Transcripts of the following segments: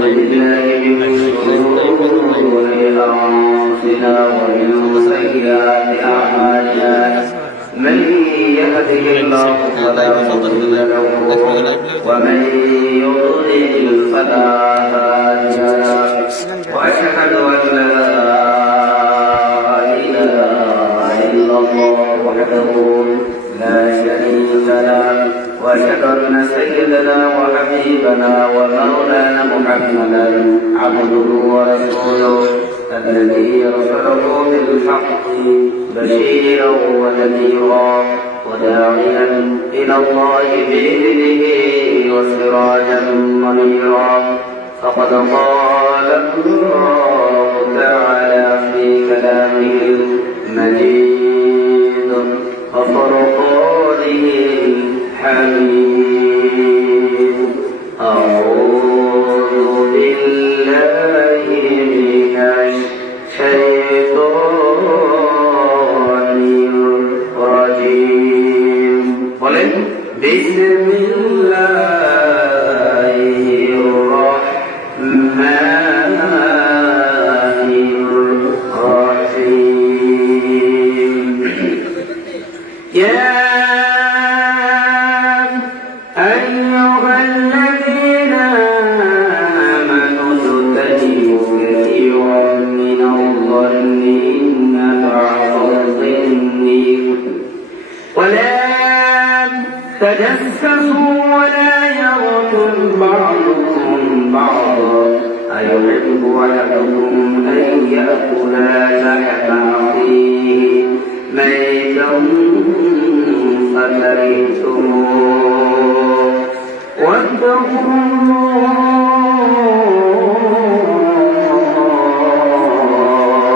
بالله من شرور أنفسنا ومن سيئات أعمالنا من يهده الله فلا مضل له ومن يضلل فلا هادي له وأشهد أن لا إله إلا الله وحده لا شريك له وأشهد أن سيدنا وحبيبنا ومولانا محمدا عبده ورسوله الذي أرسله بالحق بشيرا ونذيرا وداعيا إلى الله بإذنه وسراجا منيرا فقد قال الله تعالى في كلامه المجيد وفرقانه حميد أعوذ بالله من الشيطان الرجيم قل بسم الله الرحمن الرحيم يا أيها الذين آمنوا اجتنبوا كثيرا من الظن إن بعض الظن ولا تجسسوا ولا يغتب بعضكم بعضا أيحب أحدكم أن يأكل لحم أخيه ميتا فكرهتموه واتقوا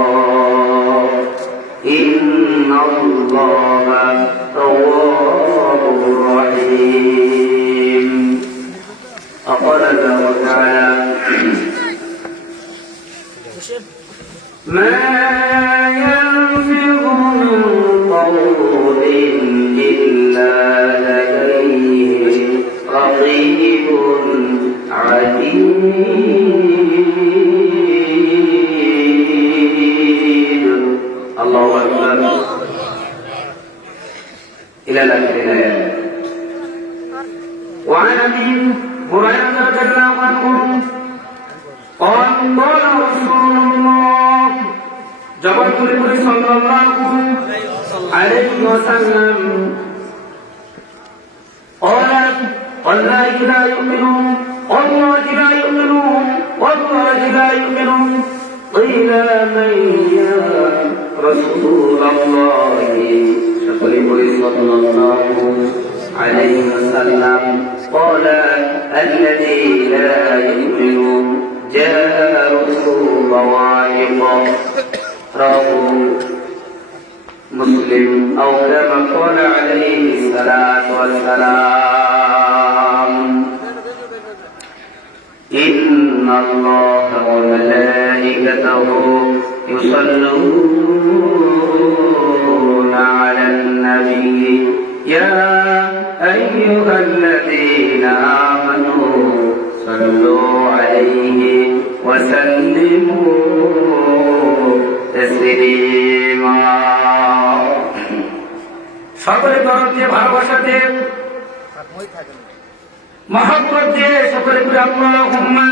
الله إن الله تواب رحيم أقول الله تعالى ما ينفق من قول إلا لديه رقيب عتيد الله أكبر إلى الآخر الآيات. وعن أبي هريرة رضي الله عنه قال قال رسول الله جبرت للنبي صلى الله عليه وسلم قال والله لا يؤمنون والله لا يؤمنون والله لا يؤمنون قيل من يا رسول الله صلى الله عليه وسلم قال الذي لا يؤمن جاره بوائقه رواه مسلم أو كما قال عليه الصلاة والسلام إن الله وملائكته يصلون على النبي يا أيها الذين آمنوا صلوا عليه وسلموا تسليما সকলের তরফ দিয়ে ভালোবাসা দিয়ে মহব্বত দিয়ে সকলে করে আল্লাহুম্মা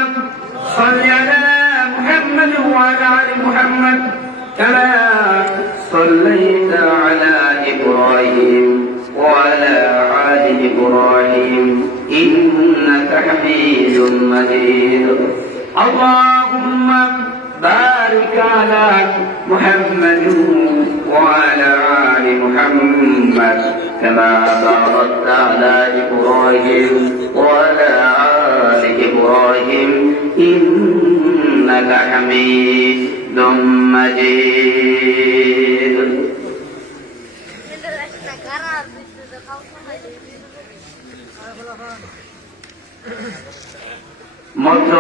সাল্লি আলা মুহাম্মাদ ওয়া আলা আলি মুহাম্মাদ কামা সাল্লাইতা আলা ইব্রাহিম ওয়া আলা আলি ইব্রাহিম ইন্নাকা হামিদুম মাজিদ আল্লাহুম্মা بارك على محمد وعلى آل محمد كما باركت على إبراهيم وعلى آل إبراهيم إنك حميد مجيد মধ্য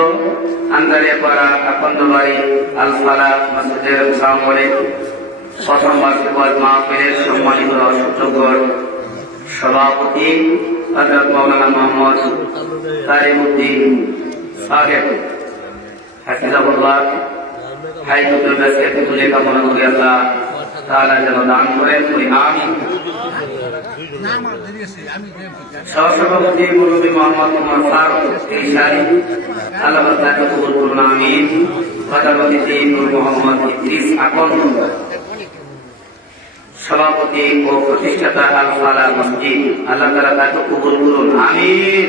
আন্দারিয়াপাড়া আকন্দবাড়ি আল ফালাহ মসজিদের সামনে প্রথম বার্ষিক মাহফিলের সম্মানিত সুযোগ্য সভাপতি হযরত মাওলানা মোহাম্মদ কারিমউদ্দিন সাহেব হাফিজাহুল্লাহ হায়াতুল বাসিয়াতে তুলে কামনা করি আল্লাহ তাআলা যেন দান করেন, বলি আমিন। সহসভাপতি মুরব্বী মোহাম্মদ ওমর ফারুক ইশারি, আল্লাহ তাকে কবুল করুন, আমিন। প্রধান অতিথি নূর মোহাম্মদ ইদ্রিস আকন্দ, সভাপতি ও প্রতিষ্ঠাতা আল ফালাহ মসজিদ, আল্লাহ তাআলা তাকে কবুল করুন, আমিন।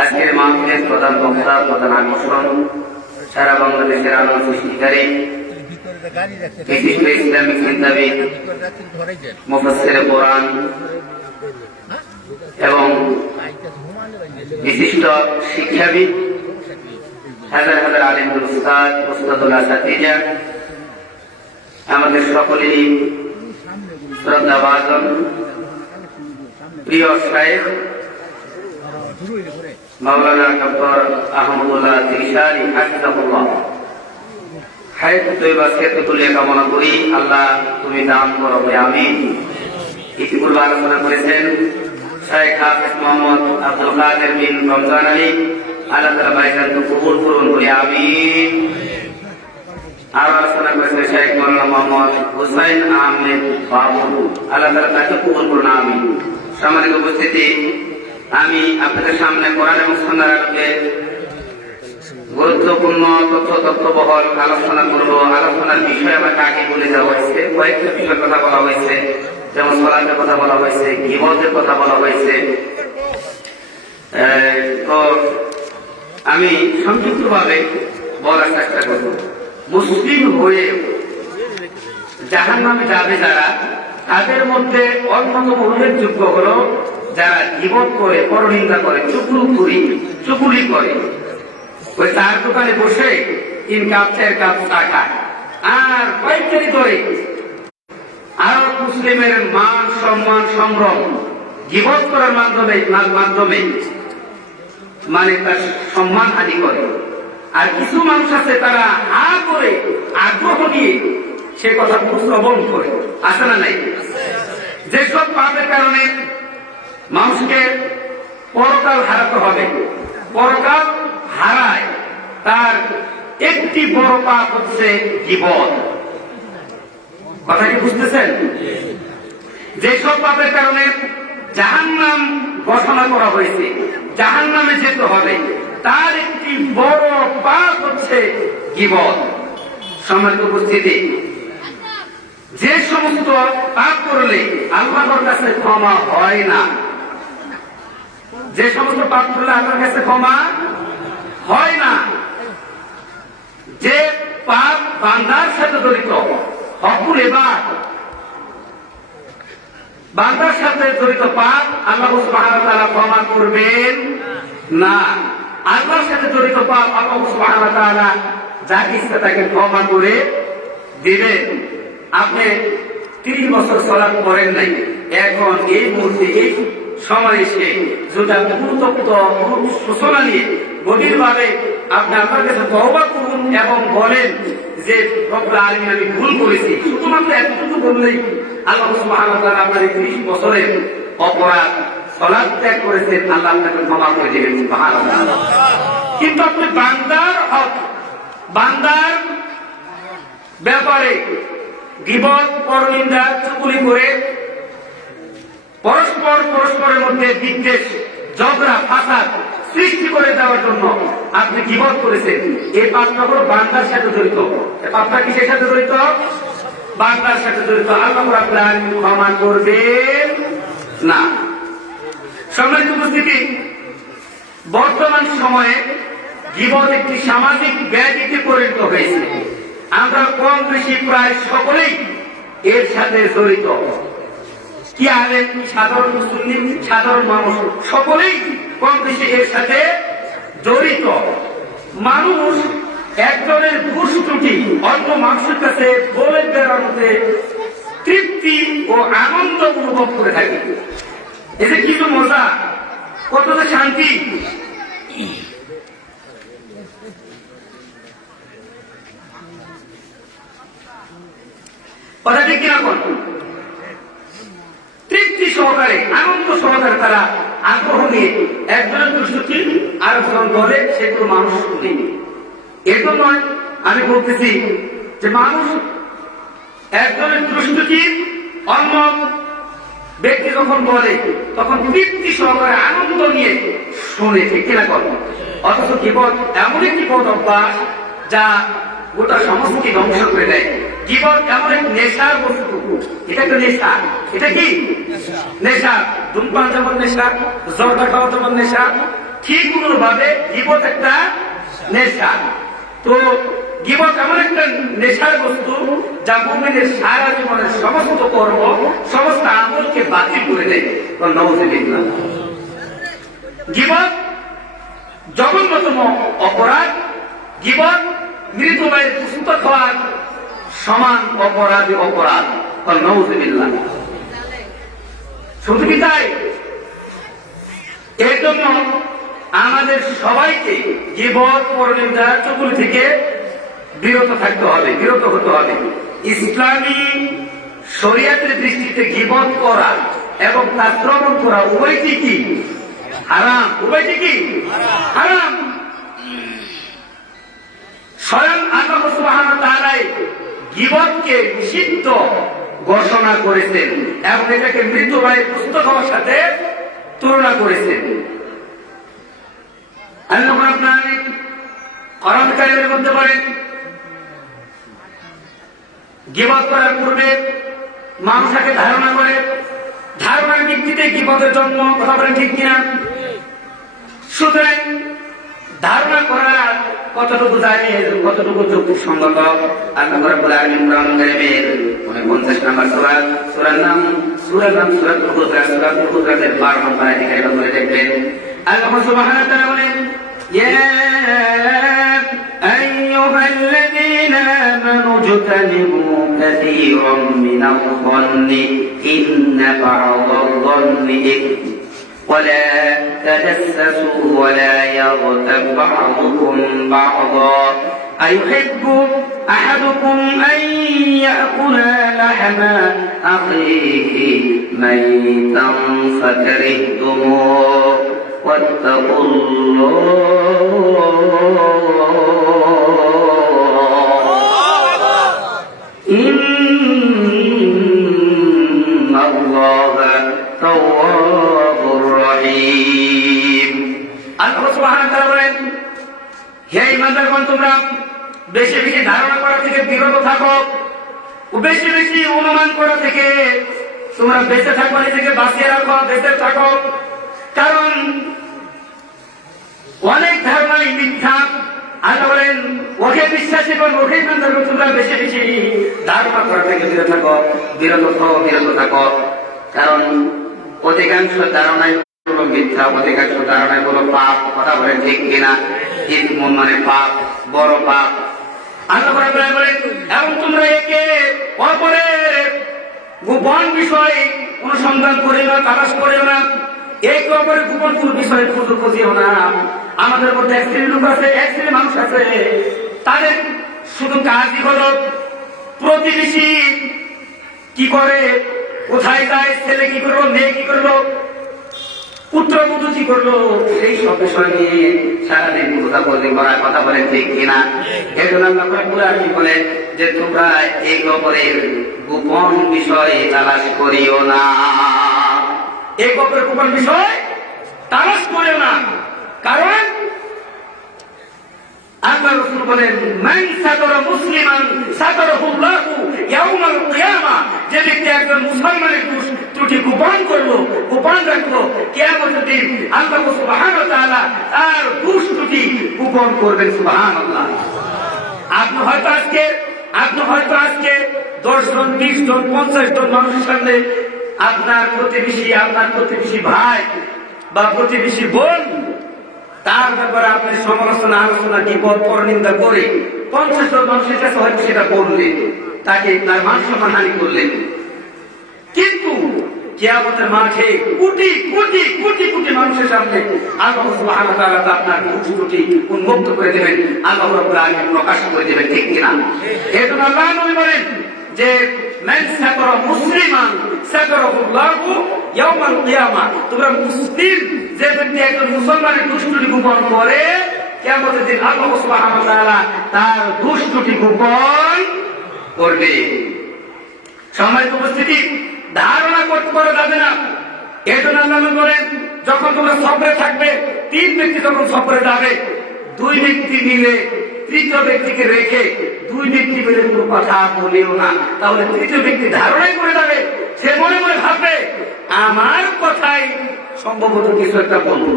আজকের মাহফিলের প্রধান বক্তা, প্রধান আকর্ষণ, সারা বাংলাদেশের আলোর সৃষ্টিকারী, বিশিষ্ট ইসলামিক চিন্তাবিদ, মুফাসসিরে কোরআন এবং বিশিষ্ট শিক্ষাবিদ, হাজার হাজার আলিমুল উস্তাদ, উস্তাদুল আসাতিজা, আমাদের সকলেরই শ্রদ্ধাভাজন প্রিয় শাইখ মাওলানা ডক্টর আহমদুল্লাহ তিরশালী হাফিজাহুল্লাহ হায়াতুত তৈয়বাকে তুলে কামনা করি, আল্লাহ তুমি দান করো, আমিন। ইতিপূর্বে আলোচনা করেছেন শাইখ হাফেজ মোহাম্মদ আব্দুল কাদের বিন রমজান আলী, আল্লাহ তাআলা ভাইজানকে কবুল করুন, বলি আমিন। আর আলোচনা করেছেন শাইখ মাওলানা মোহাম্মদ হুসাইন আহমেদ বাবু, আল্লাহ তাআলা তাকে কবুল করুন, আমিন। সম্মানিত উপস্থিতি, আমি আপনাদের সামনে কোরআন এবং সুন্নাহর আলোকে গুরুত্বপূর্ণ তথ্যবহল আলোচনা করব। আলোচনার বিষয় আমাকে আগে বলে দেওয়া হয়েছে, কয়েকটা বিষয়ের কথা বলা হয়েছে, যেমন সালাতের কথা বলা হয়েছে, গীবতের কথা বলা হয়েছে। তো আমি সংক্ষিপ্তভাবে বলার চেষ্টা করব। মুসলিম হয়ে জাহান্নামে যাবে যারা, তাদের মধ্যে অন্যতম উল্লেখযোগ্য হলো যারা গীবত করে, পরনিন্দা করে, চুগলি করে, ওই চার দোকানে বসে 3 কাপ 4 কাপ চা খায় আর পাইকারি করে আরব মুসলিমের মান সম্মান সম্ভ্রম গীবত করার মাধ্যমে মানে তার সম্মান হানি করে। আর কিছু মানুষ আছে তারা হা করে আগ্রহ নিয়ে সে কথা শ্রবণ করে, আছে না নাই? যেসব পাপের কারণে মানুষকে পরকাল হারাতে হবে, পরকাল হারায়, তার একটি বড় পাপ হচ্ছে গীবত। কথা কি বুঝতেছেন? যেসব পাপের কারণে জাহান্নাম ঘোষণা করা হয়েছে, জাহান্নামে যেতে হবে, তার একটি বড় পাপ হচ্ছে গীবত। সম্মানিত উপস্থিতি, যে সমস্ত পাপ করলে আল্লাহর কাছে ক্ষমা হয় না, যে সমস্ত পাপ করলে আল্লাহর কাছে ক্ষমা হয় না, যে পাপ বান্দার সাথে জড়িত, হকুল ইবাদ, বান্দার সাথে জড়িত পাপ আল্লাহ সুবহানাহু ওয়া তাআলা ক্ষমা করবেন না। আল্লাহর সাথে জড়িত পাপ আল্লাহ সুবহানাহু ওয়া তাআলা যাকে ইচ্ছা তাকে ক্ষমা করে দিবেন। আপনি 30 বছর সালাত করেন নাই, এখন এই মুহূর্তে এই সময় এসে যদি আপনি সূচনা নিয়ে গভীরভাবে আপনি আপনার কাছে তওবা করুন এবং বলেন যে রব্বুল আলামিন আমি ভুল করেছি, শুধুমাত্র এতটুকু বললেই আল্লাহ সুবহানাহু ওয়া তাআলা আপনার 30 বছরের অপরাধ সালাত ত্যাগ করেছেন, আল্লাহ আপনাকে ক্ষমা করে দিবেন, সুবহানাল্লাহ। কিন্তু আপনি বান্দার হক, বান্দার ব্যাপারে গীবত, পরনিন্দা, চুগলি করে পরস্পরের মধ্যে বিদ্বেষ, ঝগড়া, ফাসাদ সৃষ্টি করে দেওয়ার জন্য আপনি গীবত করেছেন। এই পাপটা হলো বান্দার সাথে জড়িত। এই পাপটা কিসের সাথে জড়িত? বান্দার সাথে জড়িত। আল্লাহ রাব্বুল আলামিন ক্ষমা করবেন না। সম্মানিত উপস্থিতি, বর্তমান সময়ে গীবত একটি সামাজিক ব্যাধিতে পরিণত হয়েছে। আমরা কম বেশি প্রায় সকলেই এর সাথে জড়িত। কি আলেম, সাধারণ মুসলিম, সাধারণ মানুষ সকলেই কম বেশি এর সাথে জড়িত। মানুষ একজনের ভুল ত্রুটি অন্য মানুষের কাছে বলে বেড়ানোতে তৃপ্তি ও আনন্দ অনুভব করে থাকে। এই যে কিছু মজা, কত যে শান্তি। কথা ঠিক কিনা কোন? তৃপ্তি সহকারে, আনন্দ সহকারে তারা আগ্রহ নিয়ে একজনের দুষ্টি আরেকজন বলে, সেগুলো মানুষ শুনে। এজন্য আমি বলতেছি যে মানুষ একজনের দুষ্টচিত অন্য ব্যক্তি যখন বলে তখন তৃপ্তি সহকারে আনন্দ নিয়ে শুনে, ঠিক কিনা কথা? অথচ গীবত এমন একটি বদ অভ্যাস যা গোটা সংস্কৃতি ধ্বংস করে দেয়। গীবত এমন এক নেশার বস্তু, এটা একটা নেশা। এটা কি নেশা? ধূমপান যেমন নেশা, জর্দা খাওয়া যেমন নেশা, ঠিক অনুরূপভাবে গীবত একটা নেশা। তো গীবত এমন একটা নেশার বস্তু যা মুমিনের সারা জীবনের সমস্ত কর্ম, সমস্ত আমলকে বাতিল করে দেয়। নাউযুবিল্লাহ। গীবত জঘন্যতম অপরাধ। গীবত মৃত ভাইয়ের পুস্তক খাওয়ার সমান অপরাধী অপরাধ। নাউযুবিল্লাহ। শুধু কি তাই? এর জন্য আমাদের সবাইকে গীবত, পরনিন্দা, চুগলি থেকে বিরত থাকতে হবে, বিরত হতে হবে। ইসলামী শরীয়তের দৃষ্টিতে গীবত করা এবং তা শ্রবণ করা উভয়টি কি হারাম। উভয়টি কি হারাম। স্বয়ং আল্লাহ সুবহানাহু ওয়া তাআলা গীবতকে নিষিদ্ধ ঘোষণা করেছেন এবং এটাকে মৃত ভাইয়ের পুস্তক হওয়ার সাথে তুলনা করেছেন। আল্লাহ রাব্বুল আলামিন কোরআন কারীমের মধ্যে বলেন, গীবত করার পূর্বে মানুষকে ধারণা করে, ধারণার ভিত্তিতে গীবতের জন্ম। কথা বলেন ঠিক কিনা? সুতরাং ধারণা করার কতটুকু জানি, কতটুকু যুক্তিসঙ্গত, আল্লাহ রাব্বুল আলামিন কোরআন কারীমের 49 নম্বর সূরার নাম সূরাতুল হুজুরাতের 12 নম্বর আয়াতে কারিমা বলে দেখবেন, আল্লাহ সুবহানাহু ওয়া তাআলা বলেন, ইয়া আইয়ুহাল্লাযীনা আমানু ইজতানিবু কাসীরাম মিনাল-যন্নি ইন্না বা'দাল-যন্নি ইথম ولا تجسسوا ولا يغتب بعضكم بعضا أيحب أحدكم أن يأكل لحم أخيه ميتا فكرهتموه واتقوا الله إن الله تواب রহিম। আল্লাহ সুবহানাহু ওয়া তাআলা বলেন, হে ঈমানদারগণ, তোমরা বেশি বেশি ধারণা করা থেকে বিরত থাকো, বেশি বেশি অনুমান করা থেকে তোমরা বেঁচে থাকো, নিজেকে বাঁচিয়ে রাখো, বেঁচে থাকো। কারণ অনেক ধারণাই মিথ্যা। আল্লাহ বলেন, ওকে বিশ্বাসী করো, ওকে ঈমানদারগণ, তোমরা বেশি বেশি ধারণা করা থেকে বিরত থাকো, বিরত থাকো। কারণ অধিকাংশ ধারণায় হলো মিথ্যা, অধিকাংশ ধারণায় হলো পাপ। কথা বলেন ঠিক কিনা? ইসমুন মানে পাপ, বড় পাপ। আল্লাহ বলেন, এবং তোমরা একে অপরের গোপন বিষয় অনুসন্ধান করিও না, তালাশ করিও না, একে অপরের গোপন বিষয় খুঁজিও না। আমাদের মধ্যে এক শ্রেণীর লোক আছে, এক শ্রেণীর মানুষ আছে, তাদের শুধু কাজই হলো প্রতিবেশী কি করে, কোথায় যায়, ছেলে কি করলো, মেয়ে কি করলো, পুত্রবধূ কি করলো, সেই সব বিষয় নিয়ে সারাদিন খোঁজাখুঁজি করার। কথা বলেন ঠিক কিনা? এই জন্য আল্লাহ রাব্বুল আলামিন বলেন যে তোমরা এই অপরের গোপন বিষয় তালাশ করিও না, এই অপরের গোপন বিষয় তালাশ করিও না। কারণ আল্লাহ রাসূল বলেন, মান সাতারা মুসলিমান সাতারাহুল্লাহু ইয়াউমাল কিয়ামা, যে ব্যক্তি একজন মুসলমানের ত্রুটি গোপন করলো, গোপন রাখলো, কিয়ামতের দিন আল্লাহ সুবহানাহু ওয়া তাআলা তার দোষ ত্রুটি গোপন করবেন। সুবহানাল্লাহ। আপনি হয়তো আজকে 10 জন, 20 জন, 50 জন মানুষের সামনে আপনার প্রতিবেশী ভাই বা প্রতিবেশী বোন, তার ব্যাপারে আপনি সমালোচনা, আলোচনা, বিপদ, পরনিন্দা করে 50 জন মানুষের কাছে হয়তো সেটা বললেন, তাকে তার মান সম্মান হানি করলেন। কিন্তু কিয়ামতের মাঠে কোটি কোটি কোটি কোটি মানুষের সামনে আল্লাহ সুবহানাহু ওয়া তাআলা আপনার দোষ ত্রুটি উন্মুক্ত করে দেবেন, আল্লাহ রাব্বুল আলামিন প্রকাশ করে দেবেন। ঠিক কিনা? এজন্য আল্লাহ নবী বলেন যে মান সাতারা মুসলিমান সাতারাহুল্লাহু ইয়াউমাল কিয়ামা, তোমরা মুসলিম যে ব্যক্তি একজন মুসলমানের দোষ ত্রুটি গোপন করে, কিয়ামতের দিন আল্লাহ সুবহানাহু ওয়া তাআলা তার দুষ্টটি গোপন করবে। সম্মানিত উপস্থিতি, ধারণা করতে পারা যাবে না। এই জন্য আল্লাহ বলেন, যখন তোমরা সফরে থাকবে, 3 ব্যক্তি যখন সফরে যাবে, 2 ব্যক্তি মিলে তৃতীয় ব্যক্তিকে রেখে 2 ব্যক্তি মিলে কোনো কথা বলিও না, তাহলে তৃতীয় ব্যক্তি ধারণাই করে যাবে, সে মনে মনে ভাববে আমার কথাই সম্ভবত কিছু একটা বলবো,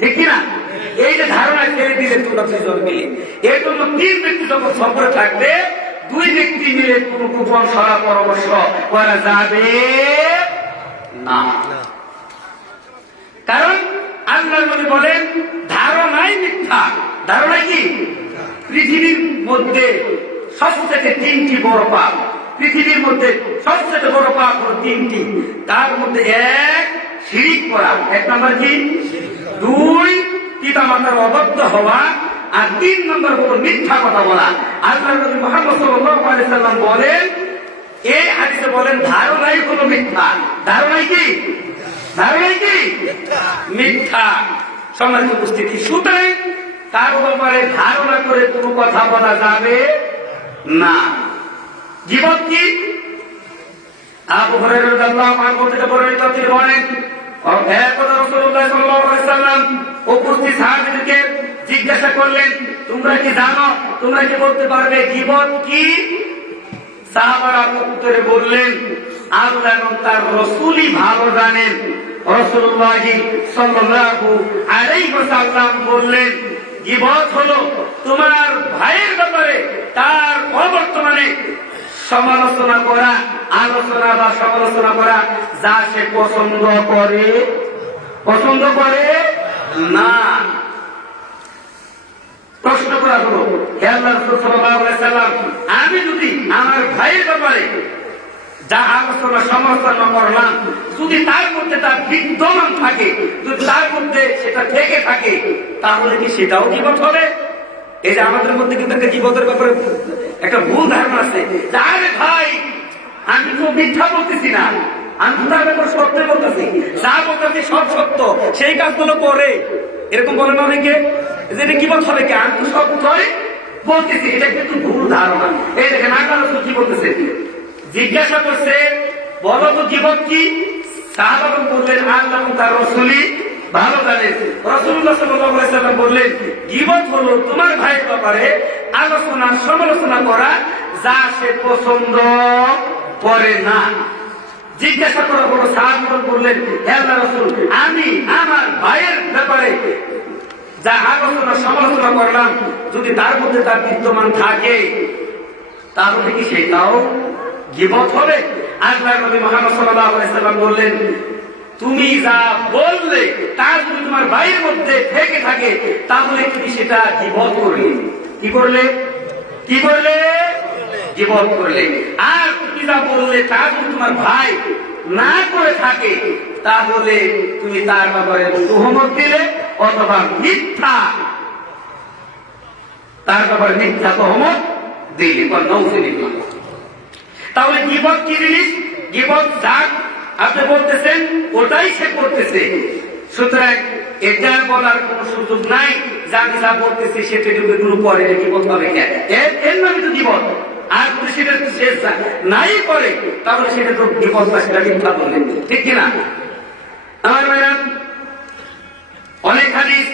ঠিক কিনা? এই যে ধারণা ছেড়ে দিলে তোমরা 2 জন মিলে, এর জন্য 3 ব্যক্তি যখন সফরে থাকবে, 2 ব্যক্তি মিলে কোনো গোপন সলা পরামর্শ করা যাবে না। কারণ আল্লাহ নবী বলেন, ধারণাই মিথ্যা। ধারণা কি? পৃথিবীর মধ্যে সবচেয়ে 3টি বড় পাপ। পৃথিবীর মধ্যে সবচেয়ে বড় পাপ হলো 3টি। তার মধ্যে 1 শিরিক করা, 1 নম্বর কি? 2 পিতামাতার অবাধ্য হওয়া, আর 3 নম্বর হলো মিথ্যা কথা বলা। আল্লাহ নবী মুহাম্মদ সাল্লাল্লাহু আলাইহি সাল্লাম বলেন, এই হাদিসে বলেন, ধারণাই হলো মিথ্যা। ধারণাই কি? ধারণাই কি? মিথ্যা। সম্মানিত উপস্থিতি, সুতরাং তার ব্যাপারে ধারণা করে কোনো কথা বলা যাবে না। জীবন কি? আবু হুরায়রা রাদিয়াল্লাহু আনহু থেকে বর্ণিত, তিনি বলেন, একদা রাসূলুল্লাহ সাল্লাল্লাহু আলাইহি সাল্লাম উপস্থিত সাহাবীদেরকে জিজ্ঞাসা করলেন, তোমরা কি জানো, তোমরা কি বলতে পারবে গীবত কি? সাহাবারা উত্তরে বললেন, আল্লাহ এবং তার রাসূলই ভালো জানেন। রাসূলুল্লাহ সাল্লাল্লাহু আলাইহি ওয়াসাল্লাম বললেন, গীবত হলো তোমার ভাইয়ের ব্যাপারে তার অবর্তমানে সমালোচনা করা, আলোচনা বা সমালোচনা করা, যা সে পছন্দ করে না। প্রশ্ন করা হলো, হে আল্লাহর রাসূল সাল্লাল্লাহু আলাইহি সাল্লাম, আমি যদি আমার ভাইয়ের ব্যাপারে যা আলোচনা সমালোচনা করলাম, যদি তার মধ্যে তার বিদ্যমান থাকে, যদি তার মধ্যে সেটা থেকে থাকে, তাহলে কি সেটাও গীবত হবে? এই যে আমাদের মধ্যে কিন্তু একটা গীবতের ব্যাপারে একটা ভুল ধারণা আছে, যে আরে ভাই, আমি তো মিথ্যা বলতেছি না, আমি তো তার ব্যাপারে সত্য বলতেছি, যা বলতেছি সব সত্য, সেই কাজগুলো করে, এরকম বলে না অনেকে, যে এটা গীবত হবে কি? আমি তো সত্যই বলতেছি। এটা কিন্তু ভুল ধারণা। এই দেখেন আল্লাহ কি বলতেছে, জিজ্ঞাসা করছে, বলো তো গীবত কি? সাহাবারা বললেন, আল্লাহ এবং তার রাসূলই ভালো জানেন। রাসূলুল্লাহ সাল্লাল্লাহু আলাইহি সাল্লাম বললেন, গীবত হলো তোমার ভাইয়ের ব্যাপারে আলোচনা সমালোচনা করা, যা সে পছন্দ করে না। জিজ্ঞাসা করা হলো, সাহাবারা বললেন, হে আল্লাহর রাসূল, আমি আমার ভাইয়ের ব্যাপারে যা আলোচনা সমালোচনা করলাম, যদি তার মধ্যে তার বিদ্যমান থাকে, তাহলে কি সেটাও গীবত হবে? আল্লাহর নবী মুহাম্মদ সাল্লাল্লাহু আলাইহি সাল্লাম বললেন, তুমি যা বললে তা যদি তোমার ভাইয়ের মধ্যে থেকে থাকে, তাহলে তুমি সেটা গীবত করলে। কি করলে? কি করলে? গীবত করলে। আর তুমি যা বললে তা যদি তোমার ভাই না করে থাকে, তাহলে তুমি তার ব্যাপারে তুহমত দিলে, অথবা মিথ্যা, তার ব্যাপারে মিথ্যা তুহমত দিলে। তাহলে গীবত কি জিনিস? গীবত যা আপনি বলতেছেন ওটাই সে করতেছে। সুতরাং এটা বলার কোন সুযোগ নাই যে আমি যা বলতেছি সেটা কোনো পরে গীবত হবে কেন? এর নামে তো গীবত। আর যদি সেটা সে নাই করে, তাহলে সেটা তো গীবত বা সেটা মিথ্যা বললেন, ঠিক কিনা? আমার ভাইরা, অনেক হাদিস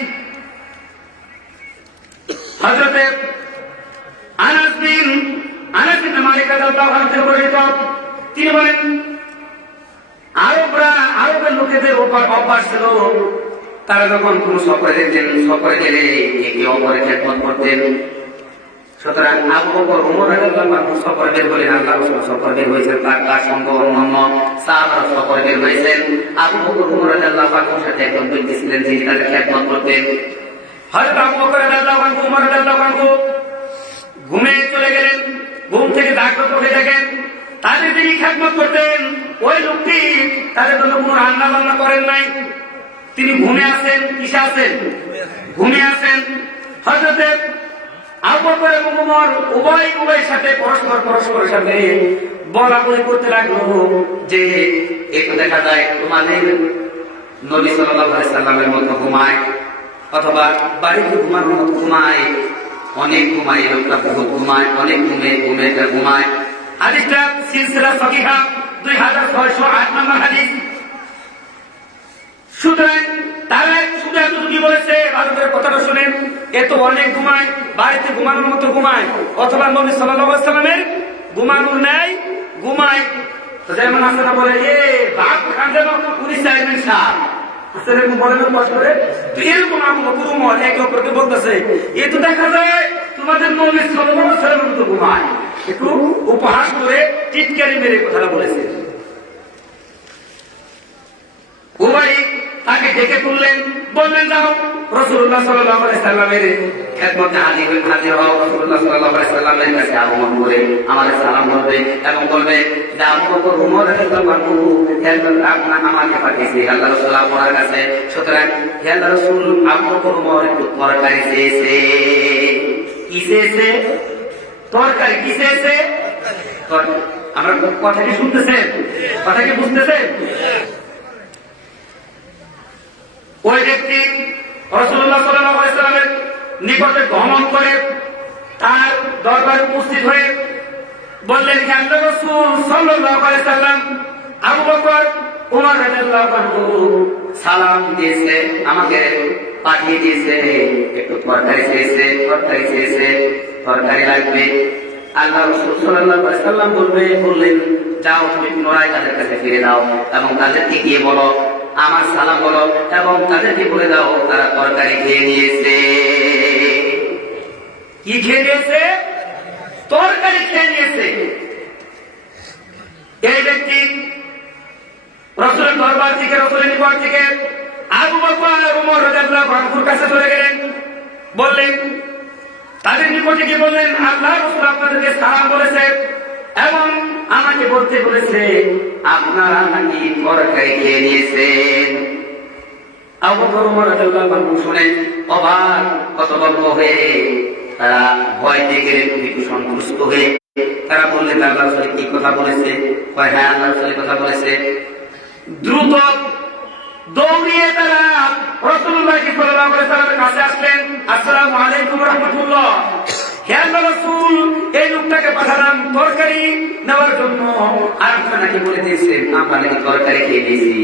হযরতে আনাস বিন মালিক রাদিয়াল্লাহু আনহু থেকে বর্ণিত, তিনি বলেন, আরবের লোকেদের অভ্যাস ছিল, তারা যখন কোন সফরে যেতেন, সফরে গেলে একে অপরের খেদমত করতেন। সুতরাং আবু বকর, ওমর রাদিয়াল্লাহু আনহু সফরে বের হলেন, আল্লাহর রাসূল সফরে বের হয়েছেন, তার সঙ্গে অন্যান্য সাহাবারা সফরে বের হয়েছেন। আবু বকর ওমর রাদিয়াল্লাহু আনহুর সাথে একজন ব্যক্তি ছিলেন, যিনি তাদের খেদমত করতেন। হযরত আবু বকর রাদিয়াল্লাহু আনহু, ওমর রাদিয়াল্লাহু আনহু ঘুমে চলে গেলেন। ঘুম থেকে জাগ্রত হয়ে দেখেন তাদের যিনি খেদমত করতেন, ওই লোকটি তাদের জন্য কোনো রান্না বান্না করেন নাই, তিনি ঘুমে আছেন। কিসে আছেন? ঘুমে আছেন। হযরত আবু বকর এবং ওমর উভয়ের সাথে পরস্পরের সাথে বলা বলি করতে লাগলো যে, একটু দেখা যায় তোমাদের নবী সাল্লাল্লাহু আলাইহি সাল্লামের মতো ঘুমায়, অথবা বাড়িতে ঘুমানোর মতো ঘুমায়, অনেক ঘুমায়, লোকটা বহুত ঘুমায়, অনেক ঘুমায়। হাদিসটা সিলসিলা সহিহা 2608 নম্বর হাদিস। সুতরাং তারা শুধু এতটুকু বলেছে, ভালো করে কথাটা শুনেন, এত অনেক ঘুমায়, বাড়িতে ঘুমানোর মতো ঘুমায়, অথবা নবী সাল্লাল্লাহু আলাইহি সাল্লামের ঘুমানোর ন্যায় ঘুমায়। যেমন আসলে বলে বাপ খান যেন উনি চেয়ারম্যান সাহেব এরকম বলে কষ্ট করে, তো এরকম আমল একে অপরকে বলতেছে। এ তো দেখা যায় তোমাদের নবী সাল্লাল্লাহু আলাইহি সাল্লামের মতো ঘুমায়, একটু উপহাস করে টিটকারি মেরে কথাটা বলেছে। উবাই তাকে ডেকে তুললেন, বললেন যাও রাসূলুল্লাহ সাল্লাল্লাহু আলাইহি সাল্লামের খেদমতে হাজির হও। রাসূলুল্লাহ সাল্লাল্লাহু আলাইহি সাল্লামের কাছে আগমন করে আমাদের সালাম করবে এবং বলবে যে আবু বকর ওমর রাদিয়াল্লাহু আনহু আমাকে পাঠিয়েছে আল্লাহ রাসূল আপনার কাছে। সুতরাং হে আল্লাহর রাসূল, আবু বকর ওমর একটু তরকারি চেয়েছে। কি চেয়েছে? তরকারি। কি চেয়েছে? আমরা কথা কি শুনতেছেন? কথা কি বুঝতেছেন? ওই ব্যক্তি রাসূলুল্লাহ সাল্লাল্লাহু আলাইহি সাল্লামের নিকটে গমন করে তার দরবারে উপস্থিত হয়ে বললেন, হে আল্লাহর রাসূল সাল্লাল্লাহু আলাইহি সাল্লাম, আবু বকর ওমর রাদিয়াল্লাহু আনহু সালাম দিয়েছে, আমাকে পাঠিয়ে দিয়েছে, একটু তরকারি চেয়েছে, তরকারি লাগবে। আল্লাহ রাসূল সাল্লাল্লাহু আলাইহি সাল্লাম বললেন, যাও তুমি পুনরায় তাদের কাছে ফিরে দাও এবং তাদেরকে গিয়ে বলো আমার সালাম বলো এবং তাদেরকে বলে দাও তারা তরকারি খেয়ে নিয়েছে। কি খেয়ে নিয়েছে? তরকারি খেয়ে নিয়েছে। এই ব্যক্তি রাসূলের দরবার থেকে, রাসূলের নিকট থেকে আবু বকর ওমর রাদিয়াল্লাহু আনহুর কাছে চলে গেলেন, বললেন, তাদের নিকটে গিয়ে বললেন, আল্লাহর রাসূল আপনাদেরকে সালাম বলেছে এবং আমাকে বলতে বলেছে আপনারা নাকি তরকারি খেয়ে নিয়েছেন। আবু বকর ওমর রাদিয়াল্লাহু আনহু শুনে অবাক হতভম্ব হয়ে তারা ভয় পেয়ে গেলেন, একটু সন্তুষ্ট হয়ে তারা বললেন, আল্লাহ রাসূল কি কথা বলেছে? হ্যাঁ আল্লাহ রাসূল কথা বলেছে। দ্রুত দৌড়িয়ে তারা রাসূলুল্লাহ সাল্লাল্লাহু আলাইহি সাল্লামের কাছে আসলেন। আসসালামু আলাইকুম ওয়া রাহমাতুল্লাহ। হে আল্লাহর রাসূল, এই লোকটাকে পাঠালাম তরকারি নেওয়ার জন্য, আর আপনারা নাকি বলে দিয়েছেন আমরা নাকি তরকারি খেয়ে নিয়েছি।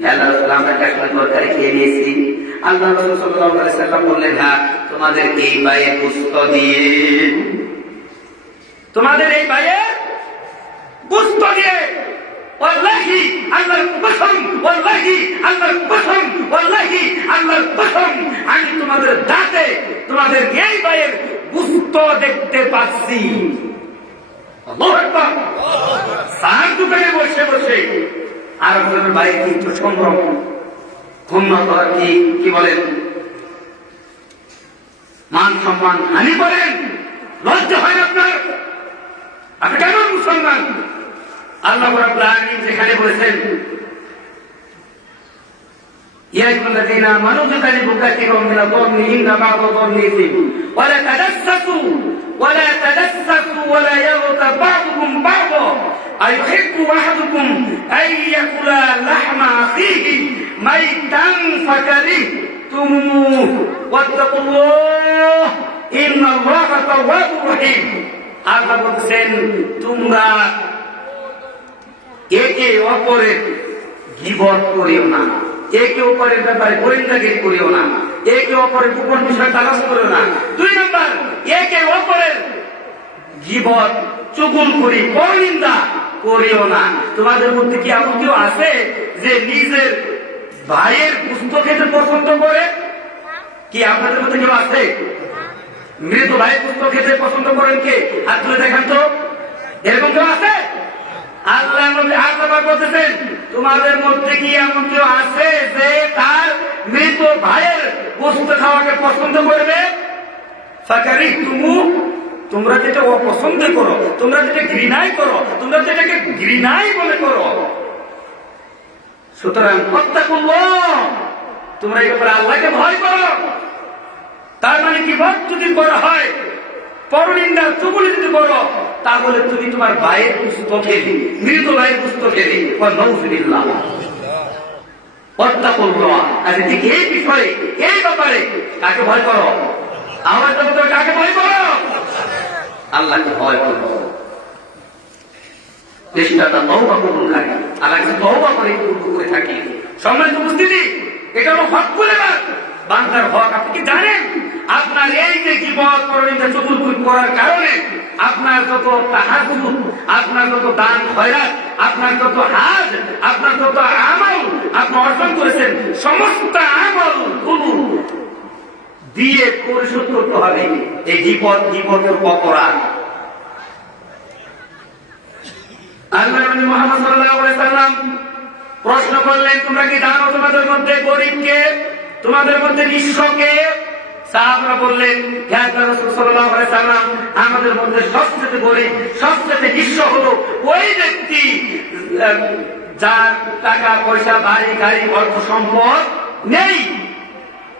হে আল্লাহর রাসূল, আমরা কি আসলে তরকারি খেয়ে নিয়েছি? আল্লাহর রাসূল সাল্লাল্লাহু আলাইহি সাল্লাম বললেন, হ্যাঁ তোমাদের এই ভাইয়ের গোশত দিয়ে, তোমাদের এই ভাইয়ের গোশত দিয়ে, ওয়াল্লাহি আল্লাহর কসম, ওয়াল্লাহি আল্লাহর কসম, ওয়াল্লাহি আল্লাহর কসম, আমি তোমাদের দাঁতে তোমাদের এই ভাইয়ের গোশত দেখতে পাচ্ছি। আল্লাহু আকবার। সার দোকানে বসে বসে আর আপনাদের ভাই কিন্তু সংগ্রাম ক্ষমা করার কি বলেন, মান সম্মান হানি করেন, লজ্জা হয় আপনার? আপনি কেমন মুসলমান? আল্লাহ রাব্বুল আলামিন যেখানে বলেছেন, ইয়া আইয়ুহাল্লাযীনা আমানু তাজতানিবু কাসীরাম মিনাল যান্নি ইন্না বা'দা যান্নি ইসম ওয়া লা তাজাসসাসু ওয়া লা ইয়াগতাব বা'দুকুম বা'দা আইয়ুহিব্বু আহাদুকুম আইয়াকুলা লাহমা আখিহি মাইতান ফাকারিহতুমুহু ওয়াত্তাকুল্লাহ ইন্নাল্লাহা তাওয়াবুর রহিম। আল্লাহ বলেছেন, তোমরা একে অপরের গীবত করিও না, একে অপরের ব্যাপারে গোয়েন্দাগিরি করিও না, একে অপরের গোপন বিষয় তালাশ করিও না। 2 নম্বর, একে অপরের গীবত, চুগলখড়ি, পরনিন্দা করিও না। তোমাদের মধ্যে কি এমন কেউ আছে যে নিজের ভাইয়ের গোশত খেতে পছন্দ করে? কি আপনাদের মধ্যে কেউ আছে? মৃত ভাইয়ের গোশত খেতে পছন্দ করেন কে? হাত তুলে দেখান তো, এরকম কেউ আছে? আল্লাহ বলতেছেন, তোমাদের মধ্যে কি এমন কেউ আছে যে তার মৃত ভাইয়ের গোশত খাওয়াকে পছন্দ করবে? তোমরা যেটা অপছন্দ করো, তোমরা যেটা ঘৃণাই করো, তোমরা যেটাকে ঘৃণাই মনে করো। সুতরাং ওয়াত্তাকুল্লাহ, তোমরা এই ব্যাপারে আল্লাহকে ভয় করো। তার মানে কি, যদি করা হয়, পরনিন্দা চুগলি যদি করো, তাহলে তুমি তোমার ভাইয়ের গোশত খেলে, মৃত ভাইয়ের গোশত খেলে। নাউযুবিল্লাহ। ওয়াত্তাকুল্লাহ। আচ্ছা, ঠিক এই বিষয়ে, এই ব্যাপারে কাকে ভয় করো? আমার তো কাকে ভয় করো? আল্লাহকে ভয় করো। চেষ্টাটা তওবা কবুলকারী, আল্লাহকে তওবা করে কবুল করে থাকি। সম্মানিত উপস্থিতি, এটা হলো হকুল ইবাদ, বান্দার হক। আপনি কি জানেন আপনার এই যে গীবত পরনিন্দা চুগলখড়ি করার কারণে আপনার যত তাহাজ্জুদ, আপনার যত দান খয়রাত, আপনার যত হাজ, আপনার যত আমল আপনি অর্জন করেছেন, সমস্ত আমল গুলো দিয়ে পরিশোধ করতে হবে এই গীবতের অপরাধ। আল্লাহ নবী মুহাম্মদ সাল্লাল্লাহু আলাইহি সাল্লাম প্রশ্ন করলেন, তোমরা কি জানো তোমাদের মধ্যে গরীবকে, তোমাদের মধ্যে নিঃস্বকে? সাহাবারা বললেন, হে আল্লাহর রাসূল সাল্লাল্লাহু আলাইহি সাল্লাম, আমাদের মধ্যে সবচেয়ে গরীব, সবচেয়ে নিঃস্ব হলো ওই ব্যক্তি যার টাকা পয়সা, বাড়ি গাড়ি, অর্থ সম্পদ নেই,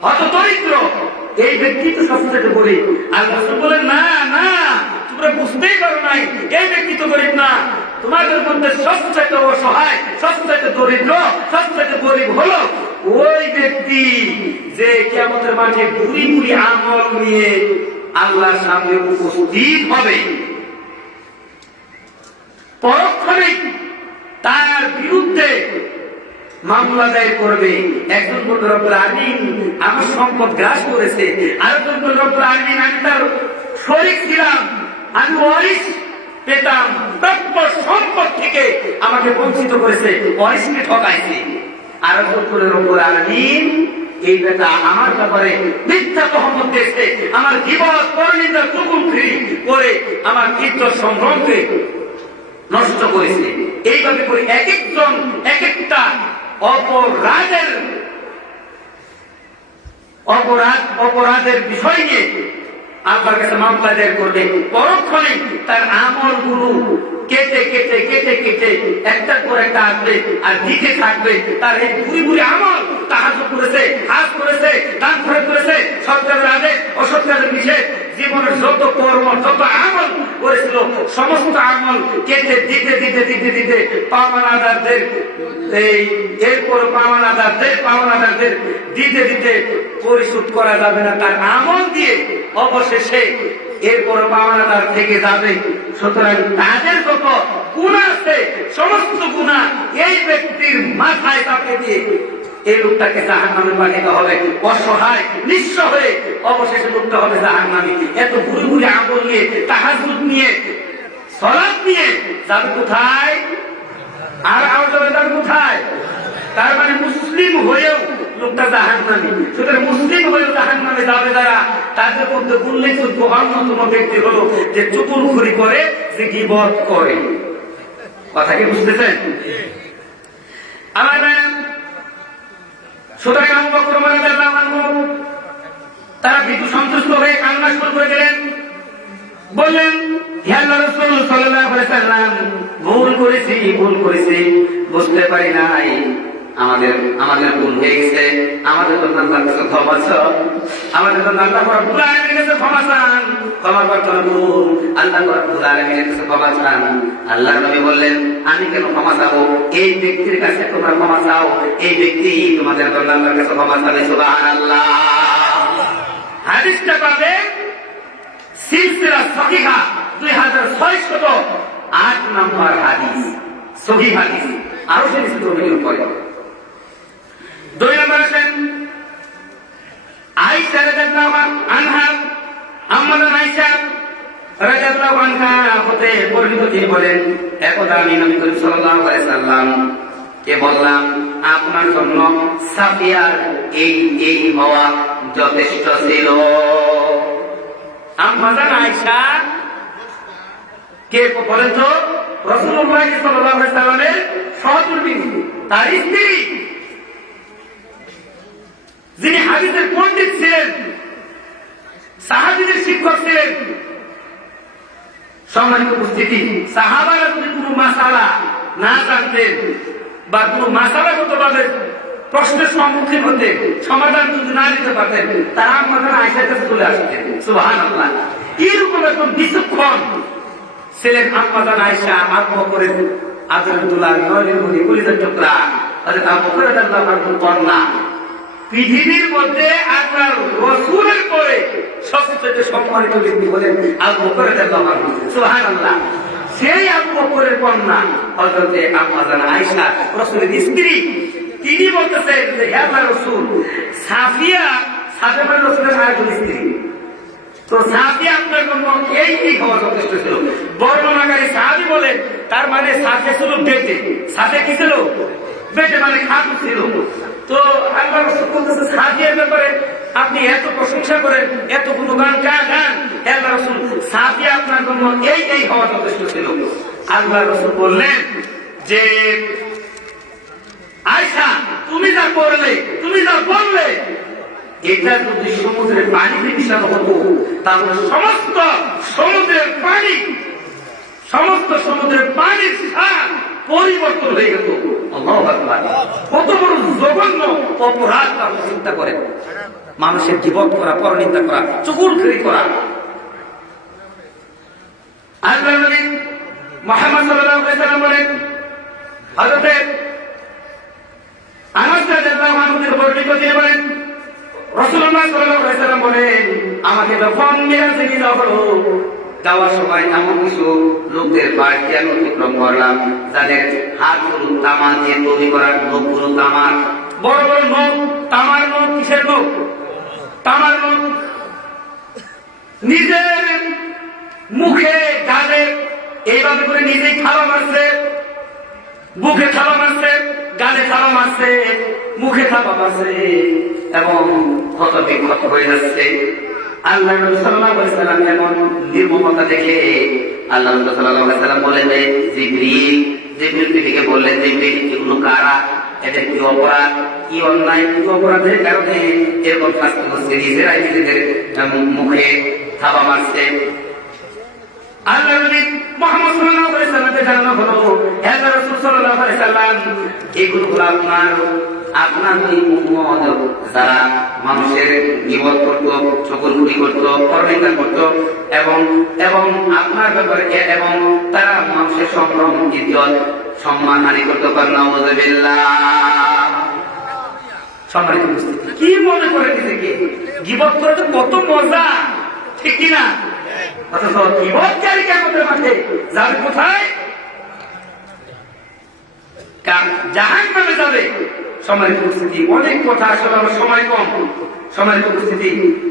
হতদরিদ্র। এই ব্যক্তি তো সবচেয়ে গরীব। আল্লাহ রাসূল বলেন, না না, তোমরা বুঝতেই পারো নাই, এই ব্যক্তি তো গরীব না। তোমাদের মধ্যে সবচেয়ে অসহায়, সবচেয়ে দরিদ্র, সবচেয়ে গরীব হলো ওই ব্যক্তি যে কিয়ামতের মাঠে বুড়ি বুড়ি আমল নিয়ে আল্লাহর সামনে উপস্থিত হবে। পরক্ষণেই তার বিরুদ্ধে মামলা দায়ের করবে। একজন বলবে, রব্বুল আলামিন আমার সম্পদ গ্রাস করেছে। আরেকজন বলবে, রব্বুল আলামিন আমি তার শরীক ছিলাম, আমি ওয়ারিস পেতাম, প্রাপ্য সম্পদ থেকে আমাকে বঞ্চিত করেছে, ওয়ারিসকে ঠকাইছে। আরেকজন বলবে, রব্বুল আলামিন এই বেটা আমার ব্যাপারে মিথ্যা তহমত দিয়েছে, আমার গীবত পরনিন্দা চুগলখড়ি করে আমার ইজ্জত সম্ভ্রমকে নষ্ট করেছে। এইভাবে করে এক একজন এক একটা অপরাধের বিষয় নিয়ে আল্লাহর কাছে মামলা দায়ের করবে। পরক্ষণে তার আমলগুলো কেটে কেটে কেটে কেটে একটার পর একটা আসবে আর দিতে থাকবে। তার এই বুড়ি বুড়ি আমল, তাহাজ্জুদ করেছে, হাজ করেছে, দান খয়রাত করেছে, সৎ কাজের আদেশ, অসৎ কাজের নিষেধ, জীবনের যত কর্ম, যত আমল করেছিল, সমস্ত আমল কেটে দিতে দিতে দিতে দিতে পাওনাদারদের এরপর পাওনাদারদের দিতে দিতে পরিশোধ করা যাবে না তার আমল দিয়ে। অবশেষে এরপর পাওনাদার থেকে যাবে। সুতরাং তাদের যত গুনাহ আছে, সমস্ত গুনাহ এই ব্যক্তির মাথায় চাপিয়ে দিয়ে এই লোকটাকে জাহান্নামে পাঠাতে হবে। অসহায় নিঃস্ব হয়ে অবশেষে লোকটা হবে জাহান্নামী। এত ঘুরে ঘুরে আমল নিয়ে, তাহাজ্জুদ নিয়ে, সালাত নিয়ে যাবে কোথায়? আর যাবে কোথায়? তার মানে মুসলিম হয়েও লোকটা জাহান্নামী। সুতরাং মুসলিম হয়েও জাহান্নামে যাবে যারা, তাদের মধ্যে উল্লেখযোগ্য অন্যতম ব্যক্তি হলো যে চুগলখড়ি করে, যে গীবত করে। কথা কি বুঝতেছেন আমার ভাই? সুতরাং আবু বকর রাদিয়াল্লাহু আনহু তারা ভীতু সন্তুষ্ট হয়ে কান্না শুরু করে দিলেন। বললেন, হে আল্লাহর রাসূল সাল্লাল্লাহু আলাইহি সাল্লাম, ভুল করেছি, বুঝতে পারি নাই, আমাদের ভুল হয়ে গেছে, আমাদের জন্য আল্লাহর কাছে ক্ষমা চাও, আমাদের জন্য আল্লাহ রাব্বুল আলামিনের কাছে ক্ষমা চান, ক্ষমা প্রার্থনা করুন, আল্লাহ রাব্বুল আলামিনের কাছে ক্ষমা চান। আল্লাহর নবী বললেন, আমি কেন ক্ষমা চাবো? এই ব্যক্তির কাছে তোমরা ক্ষমা চাও, এই ব্যক্তি তোমাদের জন্য আল্লাহর কাছে ক্ষমা চাবে। সুবহানাল্লাহ। হাদিসটা পাবে সিলসিলা সহিহা 2608 নম্বর হাদিস, সহিহ হাদিস। আরো সেই তরবিয়ত করে। 2 নম্বর আছেন আয়েশা রাদিয়াল্লাহু আনহা, আম্মাজান আয়েশা রাদিয়াল্লাহু আনহা হতে বর্ণিত, তিনি বলেন, একদা আমি নবী করিম সাল্লাল্লাহু আলাইহি সাল্লাম কে বললাম, আপনার জন্য সাফিয়ার এই হওয়া যথেষ্ট ছিল। আম্মাজান আয়েশা কে বলেন তো? রাসূলুল্লাহ সাল্লাল্লাহু আলাইহি সাল্লামের সহধর্মিণী, তার স্ত্রী, যিনি হাদিসের পণ্ডিত ছিলেন, সাহাবীদের শিক্ষক ছিলেন। সম্মানিত উপস্থিতি, সাহাবারা যদি কোনো মাসালা না জানতেন বা কোনো মাসালাগতভাবে প্রশ্নের সম্মুখীন হতেন, সমাধান যদি না দিতে পারতেন, তারা আম্মাজান আয়েশার কাছে চলে আসতেন। সুবহানাল্লাহ। এরকম একজন বিচক্ষণ ছিলেন আম্মাজান আয়েশা, আবু বকরের আদরের দুলার, নয়নের মণি, কলিজার টুকরা। হযরত আবু বকর রাদিয়াল্লাহু আনহু কন্যা। পৃথিবীর মধ্যে আপনার রাসূলের পরে সবচেয়ে সম্মানিত ব্যক্তি হলেন আবু বকর রাদিয়াল্লাহু আনহু। সুবহানাল্লাহ। সেই আবু বকরের কন্যা হযরত আম্মা জান আয়েশা রাসূলের স্ত্রী, তিনি বলতেছেন যে হে আল্লাহর রাসূল, সাফিয়া মানে রাসূলের আরেকজন স্ত্রী, তো সাফিয়া আপনার জন্য এই খাওয়া যথেষ্ট ছিল। বর্ণনাকারী সাহাবী বলেন তার মানে সাফিয়া ছিল বেটে। সাফিয়া কি ছিল? বেটে, মানে খাটু ছিল। তো আল্লাহর রাসূল বলতেছে সাফিয়ার ব্যাপারে আপনি এত প্রশংসা করেন, এত গুণগান গান, হে আল্লাহর রাসূল, সাফিয়া আপনার জন্য এই হওয়া যথেষ্ট ছিল। আল্লাহর রাসূল বললেন যে আয়েশা, তুমি যা করলে, তুমি যা বললে, এটা যদি সমুদ্রের পানিতে মিশানো হতো তাহলে সমস্ত সমুদ্রের পানির স্বাদ পরিবর্তন হয়ে যেত। আল্লাহু আকবার। কত বড় জঘন্য অপরাধ আপনি চিন্তা করেন, মানুষের গীবত করা, পরনিন্দা করা, চুগলখড়ি করা। আল্লাহর নবী মুহাম্মদ সাল্লাল্লাহু আলাইহি ওয়াসাল্লাম বলেন, হযরত আনাস রাদিয়াল্লাহু আনহু বর্ণিত তিনি বলেন, রাসূলুল্লাহ সাল্লাল্লাহু আলাইহি ওয়াসাল্লাম বলেন, আমাকে যখন মিরাজে নিয়ে যাওয়া হলো, যাওয়ার সময় এমন কিছু লোকদের বাড়িতে আমি অতিক্রম করলাম যাদের হাতগুলো তামা দিয়ে তৈরি করার, নখগুলো তামার, বড় বড় নখ, তামার নখ। কিসের নখ? তামার নখ। নিজের মুখে, গালে এইভাবে করে নিজেই থাবা মারছে, বুকে থাবা মারছে, গালে থাবা মারছে, মুখে থাবা মারছে এবং ক্ষত বিক্ষত হয়ে যাচ্ছে। আল্লাহ নবী সাল্লাল্লাহু আলাইহি ওয়াসাল্লাম এমন নির্মমতা দেখে আল্লাহ নবী সাল্লাল্লাহু আলাইহি ওয়াসাল্লাম বলেন, জিবরিলকে বললেন, জিবরিল, এগুলো কারা? এদের কি অপরাধ, কি অন্যায়, কি অপরাধের কারণে এরকম শাস্তি হচ্ছে? নিজেরাই নিজেদের মুখে থাবা মারছে। আল্লাহ নবী মুহাম্মদ সাল্লাল্লাহু আলাইহি ওয়াসাল্লামকে জানানো হলো, হে আল্লাহর রাসূল সাল্লাল্লাহু আলাইহি ওয়াসাল্লাম, এগুলো হলো আপনার এই উম্মত যারা মানুষের গীবত করত, চুগলখড়ি করত, পরনিন্দা করত এবং আপনার ব্যাপারে এবং তারা মানুষের সম্ভ্রম, ইজ্জত, সম্মান হানি করতে পারে। নাউযুবিল্লাহ। সম্মানিত উপস্থিতি, কি মনে করে নিজেকে গীবত করে তো কত মজা, ঠিক কিনা? অথচ গীবতকারী কিয়ামতের মাঠে যাবে কোথায়? জাহান্নামে যাবে। সম্মানিত উপস্থিতি, অনেক কথা, আসলে আমার সময় কম। সম্মানিত উপস্থিতি,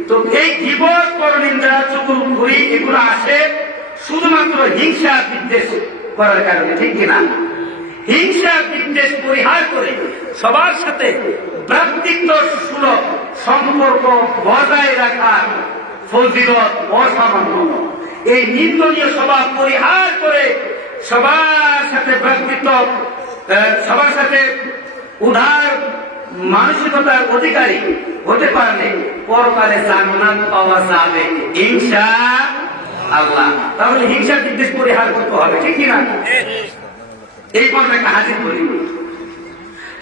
তো এই গীবত, পরনিন্দা, চুগলখড়ি এগুলো আসে শুধুমাত্র হিংসা বিদ্বেষ করার কারণে, ঠিক কিনা? হিংসা বিদ্বেষ পরিহার করে সবার সাথে ভ্রাতৃত্ব সুলভ সম্পর্ক বজায় রাখার ফজিলত অসামান্য। এই নিন্দনীয় স্বভাব পরিহার করে সবার সাথে ভ্রাতৃত্ব, সবার সাথে উদার মানসিকতার অধিকারী হতে পারলে পরকালে জান্নাত পাওয়া যাবে ইনশাআল্লাহ। তাহলে হিংসা বিদ্বেষ পরিহার করতে হবে, ঠিক কিনা? এই পর্বে একটা হাদিস বলি।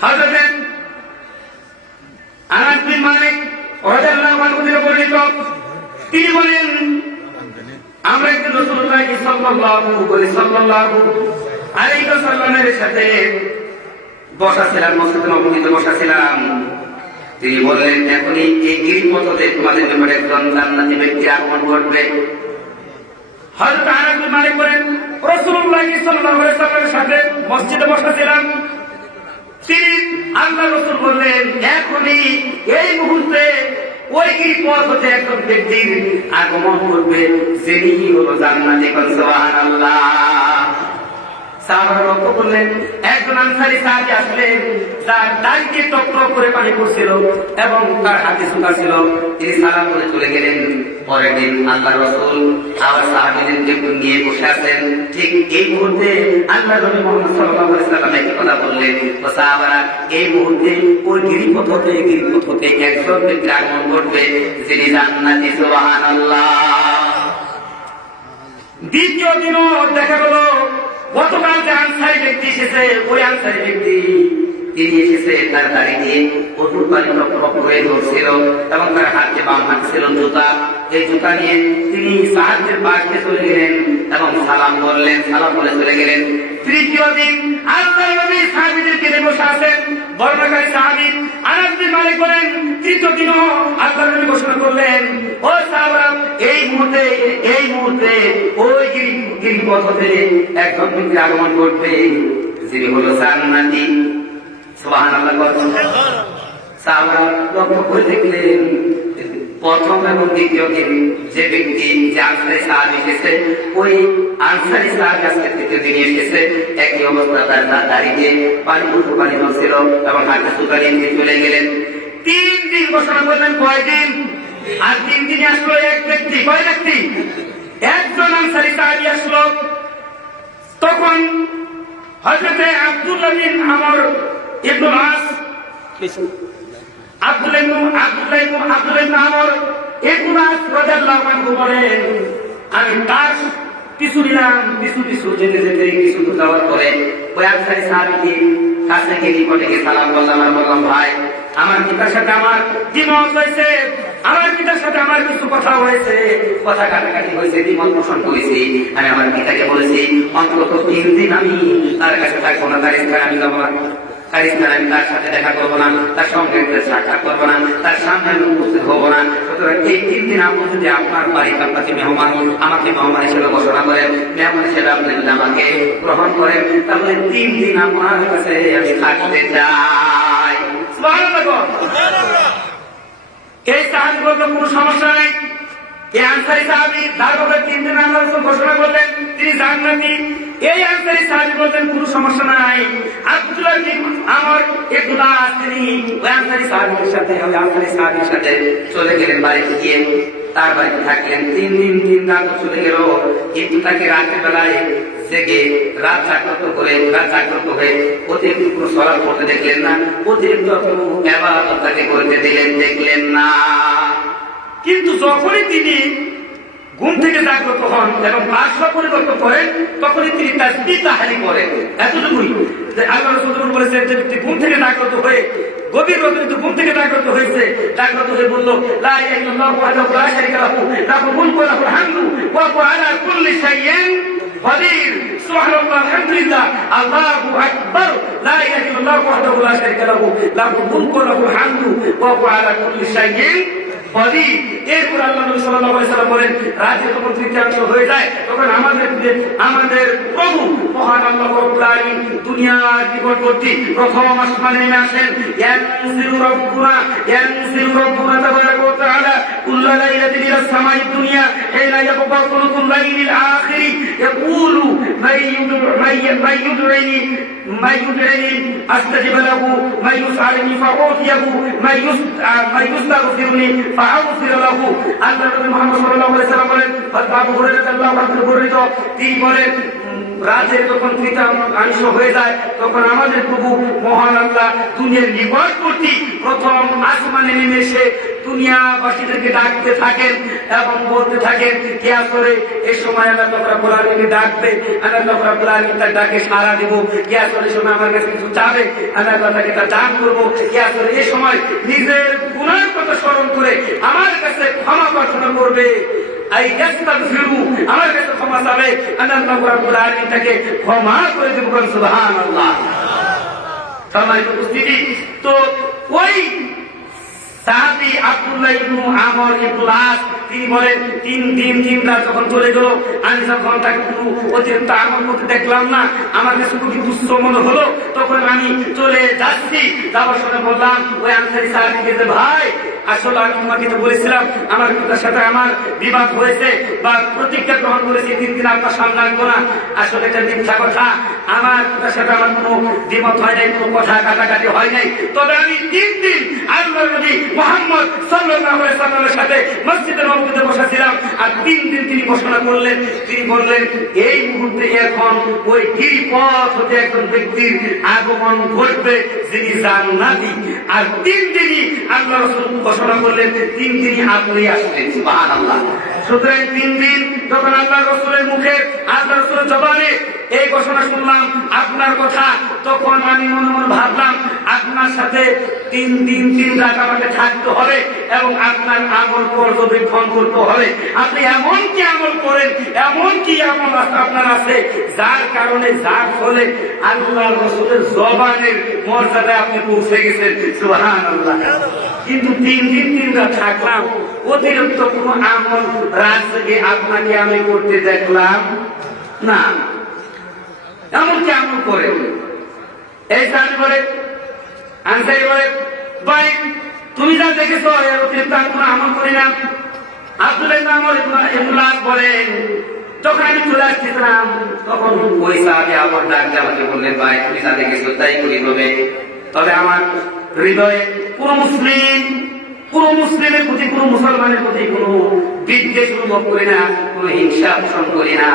হযরত আনাস বিন মালিক রাদিয়াল্লাহু আনহু থেকে বর্ণিত, তিনি বলেন, আমরা একদিন রাসূলুল্লাহ সাল্লাল্লাহু আলাইহি ওয়াসাল্লামের সাথে বসা ছিলাম, মসজিদে নববীতে বসা ছিলাম। তিনি বললেন, এখনই এই গিরিপথে তোমাদের ব্যাপারে একজন জান্নাতি ব্যক্তি আগমন ঘটবে। হযরত আনাস বিন মালিক বলেন, রাসূলুল্লাহ সাল্লাল্লাহু আলাইহি ওয়াসাল্লামের সাথে মসজিদে বসা ছিলাম। তিনি আল্লাহর রাসূল বললেন, এখনই এই মুহূর্তে ওই গিরিপথ হতে একজন ব্যক্তির আগমন করবে, যিনি হলো জান্নাতি। সুবহানাল্লাহ। সাহাবারা লক্ষ্য করলেন, একজন আনসারী সাহাবী আসলেন, যার দাড়িতে টকটক করে পানি পড়ছিল এবং তার হাতে সুতা ছিল। তিনি সালাম করে চলে গেলেন। পরের দিন আল্লাহর রাসূল আবার সাহাবীদেরকে নিয়ে বসে আছেন। ঠিক এই মুহূর্তে আল্লাহর নবী মুহাম্মদ সাল্লাল্লাহু আলাইহি ওয়াসাল্লাম একই কথা বললেন। তো সাহাবারা এই মুহূর্তে ওই গিরিপথ হতে একজন ব্যক্তির আগমন ঘটবে, যিনি জান্নাতি। সুবহানাল্লাহ। দ্বিতীয় দিনও দেখা গেল, গতকাল যে আনসারী ব্যক্তি এসেছে, ওই আনসারী ব্যক্তি তিনি এসেছে, তার দাড়ি দিয়ে প্রচুর পানি টক করে ধরছিল এবং তার হাতে বাম হাতে ছিল জুতা। এই জুতা নিয়ে তিনি সাহায্যের পাশে চলে গেলেন এবং সালাম বললেন, সালাম বলে চলে গেলেন। তৃতীয় দিন আল্লাহর নবী সাহাবীদেরকে নিয়ে বসে আছেন। বর্ণনাকারী সাহাবী আনাস বিন মালিক বলেন, তৃতীয় দিনও আল্লাহর নবী ঘোষণা করলেন, ও সাহাবারা, এই মুহূর্তে ওই গিরিপথে একজন ব্যক্তি আগমন করবে, যিনি হলো জান্নাতি। সুবহানাল্লাহ। সাহাবারা লক্ষ্য করে দেখলেন, প্রথম এবং দ্বিতীয় দিন যে ব্যক্তি যে আনসারী সাহাবী এসেছে, ওই আনসারী সাহাবী আজকে তৃতীয় দিনে এসেছে। একই অবস্থা, তার দাঁড়িয়ে পানি ছিল এবং হাতে সুতারি নিয়ে চলে গেলেন। 3 দিন ঘোষণা করলেন। কয় দিন? আর 3 দিনে আসলো এক ব্যক্তি। কয় ব্যক্তি? একজন আনসারী সাহাবী আসলো। তখন হযরতে আব্দুল্লাহ বিন আমর ইবনুল আস, আব্দুল্লাহ ইবনে আমর ইবনে আস রাদিয়াল্লাহু আনহু বলেন, আমি তার পিছু নিলাম, পিছু যেতে কিছু দূর যাওয়ার পরে ওই আনসারী সাহাবীকে কাছে গিয়ে নিকটে গিয়ে সালাম করলাম আর বললাম, ভাই, আমার পিতার সাথে আমার দ্বিমত হয়েছে, আমার পিতার সাথে আমার কিছু কথা হয়েছে, কথা কাটাকাটি হয়েছে, দ্বিমত পোষণ করেছি। আমি আমার পিতাকে বলেছি, অন্তত 3 দিন আমি তার কাছে থাকবো না, তার স্থানে আমি যাবো না, আমি তার সাথে দেখা করবো না, তার সঙ্গে সাক্ষাৎ করবো না, তার সামনে আমি উপস্থিত হবো না। সুতরাং এই 3 দিন আপনি যদি আপনার বাড়িতে আপনাকে মেহমান, আমাকে মেহমান হিসেবে ঘোষণা করেন, মেহমান হিসেবে আপনি যদি আমাকে গ্রহণ করেন, তাহলে 3 দিন আপনার কাছে আমি থাকতে চাই। এই সাহাবী বলল, কোনো সমস্যা নেই। এই আনসারী সাহাবী তার ব্যাপারে 3 দিন আল্লাহ রাসূল ঘোষণা করলেন, তিনি জান্নাতি। এই আনসারী সাহাবী বলতেন, কোনো সমস্যা নাই। আব্দুল্লাহ বিন আমর ইবনুল আস তিনি ওই আনসারী সাহাবীর সাথে চলে গেলেন বাড়িতে গিয়ে তার বাড়িতে থাকলেন। 3 দিন 3 রাত চলে গেল, কিন্তু তাকে রাতের বেলায় জেগে রাত জাগ্রত হয়ে অতিরিক্ত কোনো সালাত পড়তে দেখলেন না, অতিরিক্ত কোনো ইবাদত তাকে করতে দেখলেন না। কিন্তু যখনই তিনি ঘুম থেকে জাগ্রত হন এবং ভাষা পরিবর্তন করেন, তখনই তিনি তাসবিহ তাহলিল করেন। এতটুকুই যে আল্লাহ রাসূল বলেছেন, যে ব্যক্তি ঘুম থেকে জাগ্রত হয়ে গভীর রাতে ঘুম থেকে জাগ্রত হয়ে বলল, লা ইলাহা ইল্লাল্লাহু ওয়াহদাহু লা শারীকা লাহু লাহুল মুলকু ওয়া লাহুল হামদু ওয়া হুয়া আলা কুল্লি শাইইন কাদির, সুবহানাল্লাহ, আলহামদুলিল্লাহ, আল্লাহু আকবার, লা ইলাহা ইল্লাল্লাহু ওয়াহদাহু লা শারীকা লাহু লাহুল মুলকু ওয়া লাহুল হামদু ওয়া হুয়া আলা কুল্লি শাইইন কাদির। এরপর আল্লাহ নবী সাল্লাল্লাহু আলাইহি সাল্লাম বলেন, রাতে যখন তৃতীয়াংশ হয়ে যায়, তখন আমাদের প্রভু মহান আল্লাহ রাব্বুল আলামিন দুনিয়ার নিকটবর্তী প্রথম আসমানে নেমে আসেন। ইয়ানজিলু রাব্বুনা তাবারাকা ওয়া তাআলা কুল্লা লাইলাতিন ইলা সামাই দুনিয়া হিনা ইয়াবকা কুলুল লাইলিল আখিরি ইয়াকুলু মাইয়ুদঈনি আস্তাজিব লাহু মাইয়ুসআলনি ফাউতিয়াহু মাইয়ুস্তাগফিরনি ফাআগফির লাহু। আল্লাহ নবী মুহাম্মদ সাল্লাল্লাহু আলাইহি সাল্লাম বলেন, আবু হুরায়রা রাদিয়াল্লাহু আনহু বর্ণিত, তিনি বলেন, রাতে যখন তৃতীয়াংশ হয়ে যায়, তখন আমাদের প্রভু মহান আল্লাহ দুনিয়ার নিকটবর্তী প্রথম আসমানে নেমে এসে দুনিয়াবাসীদেরকে ডাকতে থাকেন এবং বলতে থাকেন, কিয়াস করে এই সময় আল্লাহ রাব্বুল আলামিনকে ডাকবে, আল্লাহ রাব্বুল আলামিন তার ডাকে সাড়া দিব। কিয়াস করে সময় আমার কাছে কিছু চাবে, আল্লাহ তাকে তার দান করবো। কিয়াস করে এই সময় নিজের গুনাহের কথা স্মরণ করে আমার কাছে ক্ষমা প্রার্থনা করবে, আমার কাছে ক্ষমা চাবে, আল্লাহ রাব্বুল আলামিন তাকে ক্ষমা করে দেব। সুবহানাল্লাহ। সম্মানিত উপস্থিতি, তো ওই সাহাবী আব্দুল্লাহ ইবনে আমর ইবনুল আস তিনি বলেন, 3 দিন 3 রাত যখন চলে গেল, আমি যখন তাকে অতিরিক্ত আমল করতে দেখলাম না, আমার কাছে খুবই তুচ্ছ মনে হলো। তখন আমি চলে যাচ্ছি, যাওয়ার সময় বললাম ওই আনসারী সাহাবীকে, যে ভাই, আসলে আমি তোমাকে তো বলেছিলাম আমার পিতার সাথে আমার বিবাদ হয়েছে বা প্রতিজ্ঞা গ্রহণ করেছি 3 দিন আপনার সামনে আনবো না। আসলে এটা মিথ্যা কথা, আমার পিতার সাথে আমার কোনো দ্বিমত হয় নাই, কোনো কথা কাটাকাটি হয় নাই। তবে আমি 3 দিন আল্লাহর নবী মুহাম্মদ সাল্লাল্লাহু আলাইহি সাল্লামের সাথে মসজিদে নববীতে বসেছিলাম। আর 3 দিন তিনি ঘোষণা করলেন, তিনি বললেন, এই মুহূর্তে এখন ওই গিরিপথ হতে একজন ব্যক্তির আগমন ঘটবে, যিনি জান্নাতি। আর 3 দিনই আল্লাহ রাসূল ঘোষণা করলেন, 3 দিনই আপনি আসলেন। সুবহানাল্লাহ। সুতরাং 3 দিন যখন আল্লাহ রাসূলের মুখে আল্লাহ রাসূল রসুলের জবানে এই ঘোষণা শুনলাম আপনার কথা, তখন আমি মনে মনে ভাবলাম আপনার সাথে 3 দিন 3 রাত আমাকে থাকতে হবে এবং আপনার আমল পর্যবেক্ষণ করতে হবে। আপনি এমন কি আমল করেন, এমন কি আমল আপনার আছে যার কারণে যার ফলে আল্লাহ রসুলের জবানের মর্যাদায় আপনি পৌঁছে গেছেন। সুবহানাল্লাহ। কিন্তু 3 দিন 3 রাত থাকলাম, অতিরিক্ত কোন আমল রাত থেকে আপনাকে আমি করতে দেখলাম না। এমন কি আমল করে এই সাল করে আনসারি বলে, ভাই তুমি যা দেখেছো এর অতিরিক্ত আমি কোনো আমল করি না। আব্দুল্লাহ ইবনে আমর ইবনে আস বলেন, যখন আমি চলে আসছিলাম তখন ওই সাহাবী আবার ডাক দিয়ে আমাকে বললেন, ভাই তুমি যা দেখেছো তাই করি হবে। তবে আমার হৃদয়ে কোন মুসলিমের প্রতি, কোন মুসলমানের প্রতি কোন বিদ্বেষ অনুভব করি না, কোন হিংসা পোষণ করি না।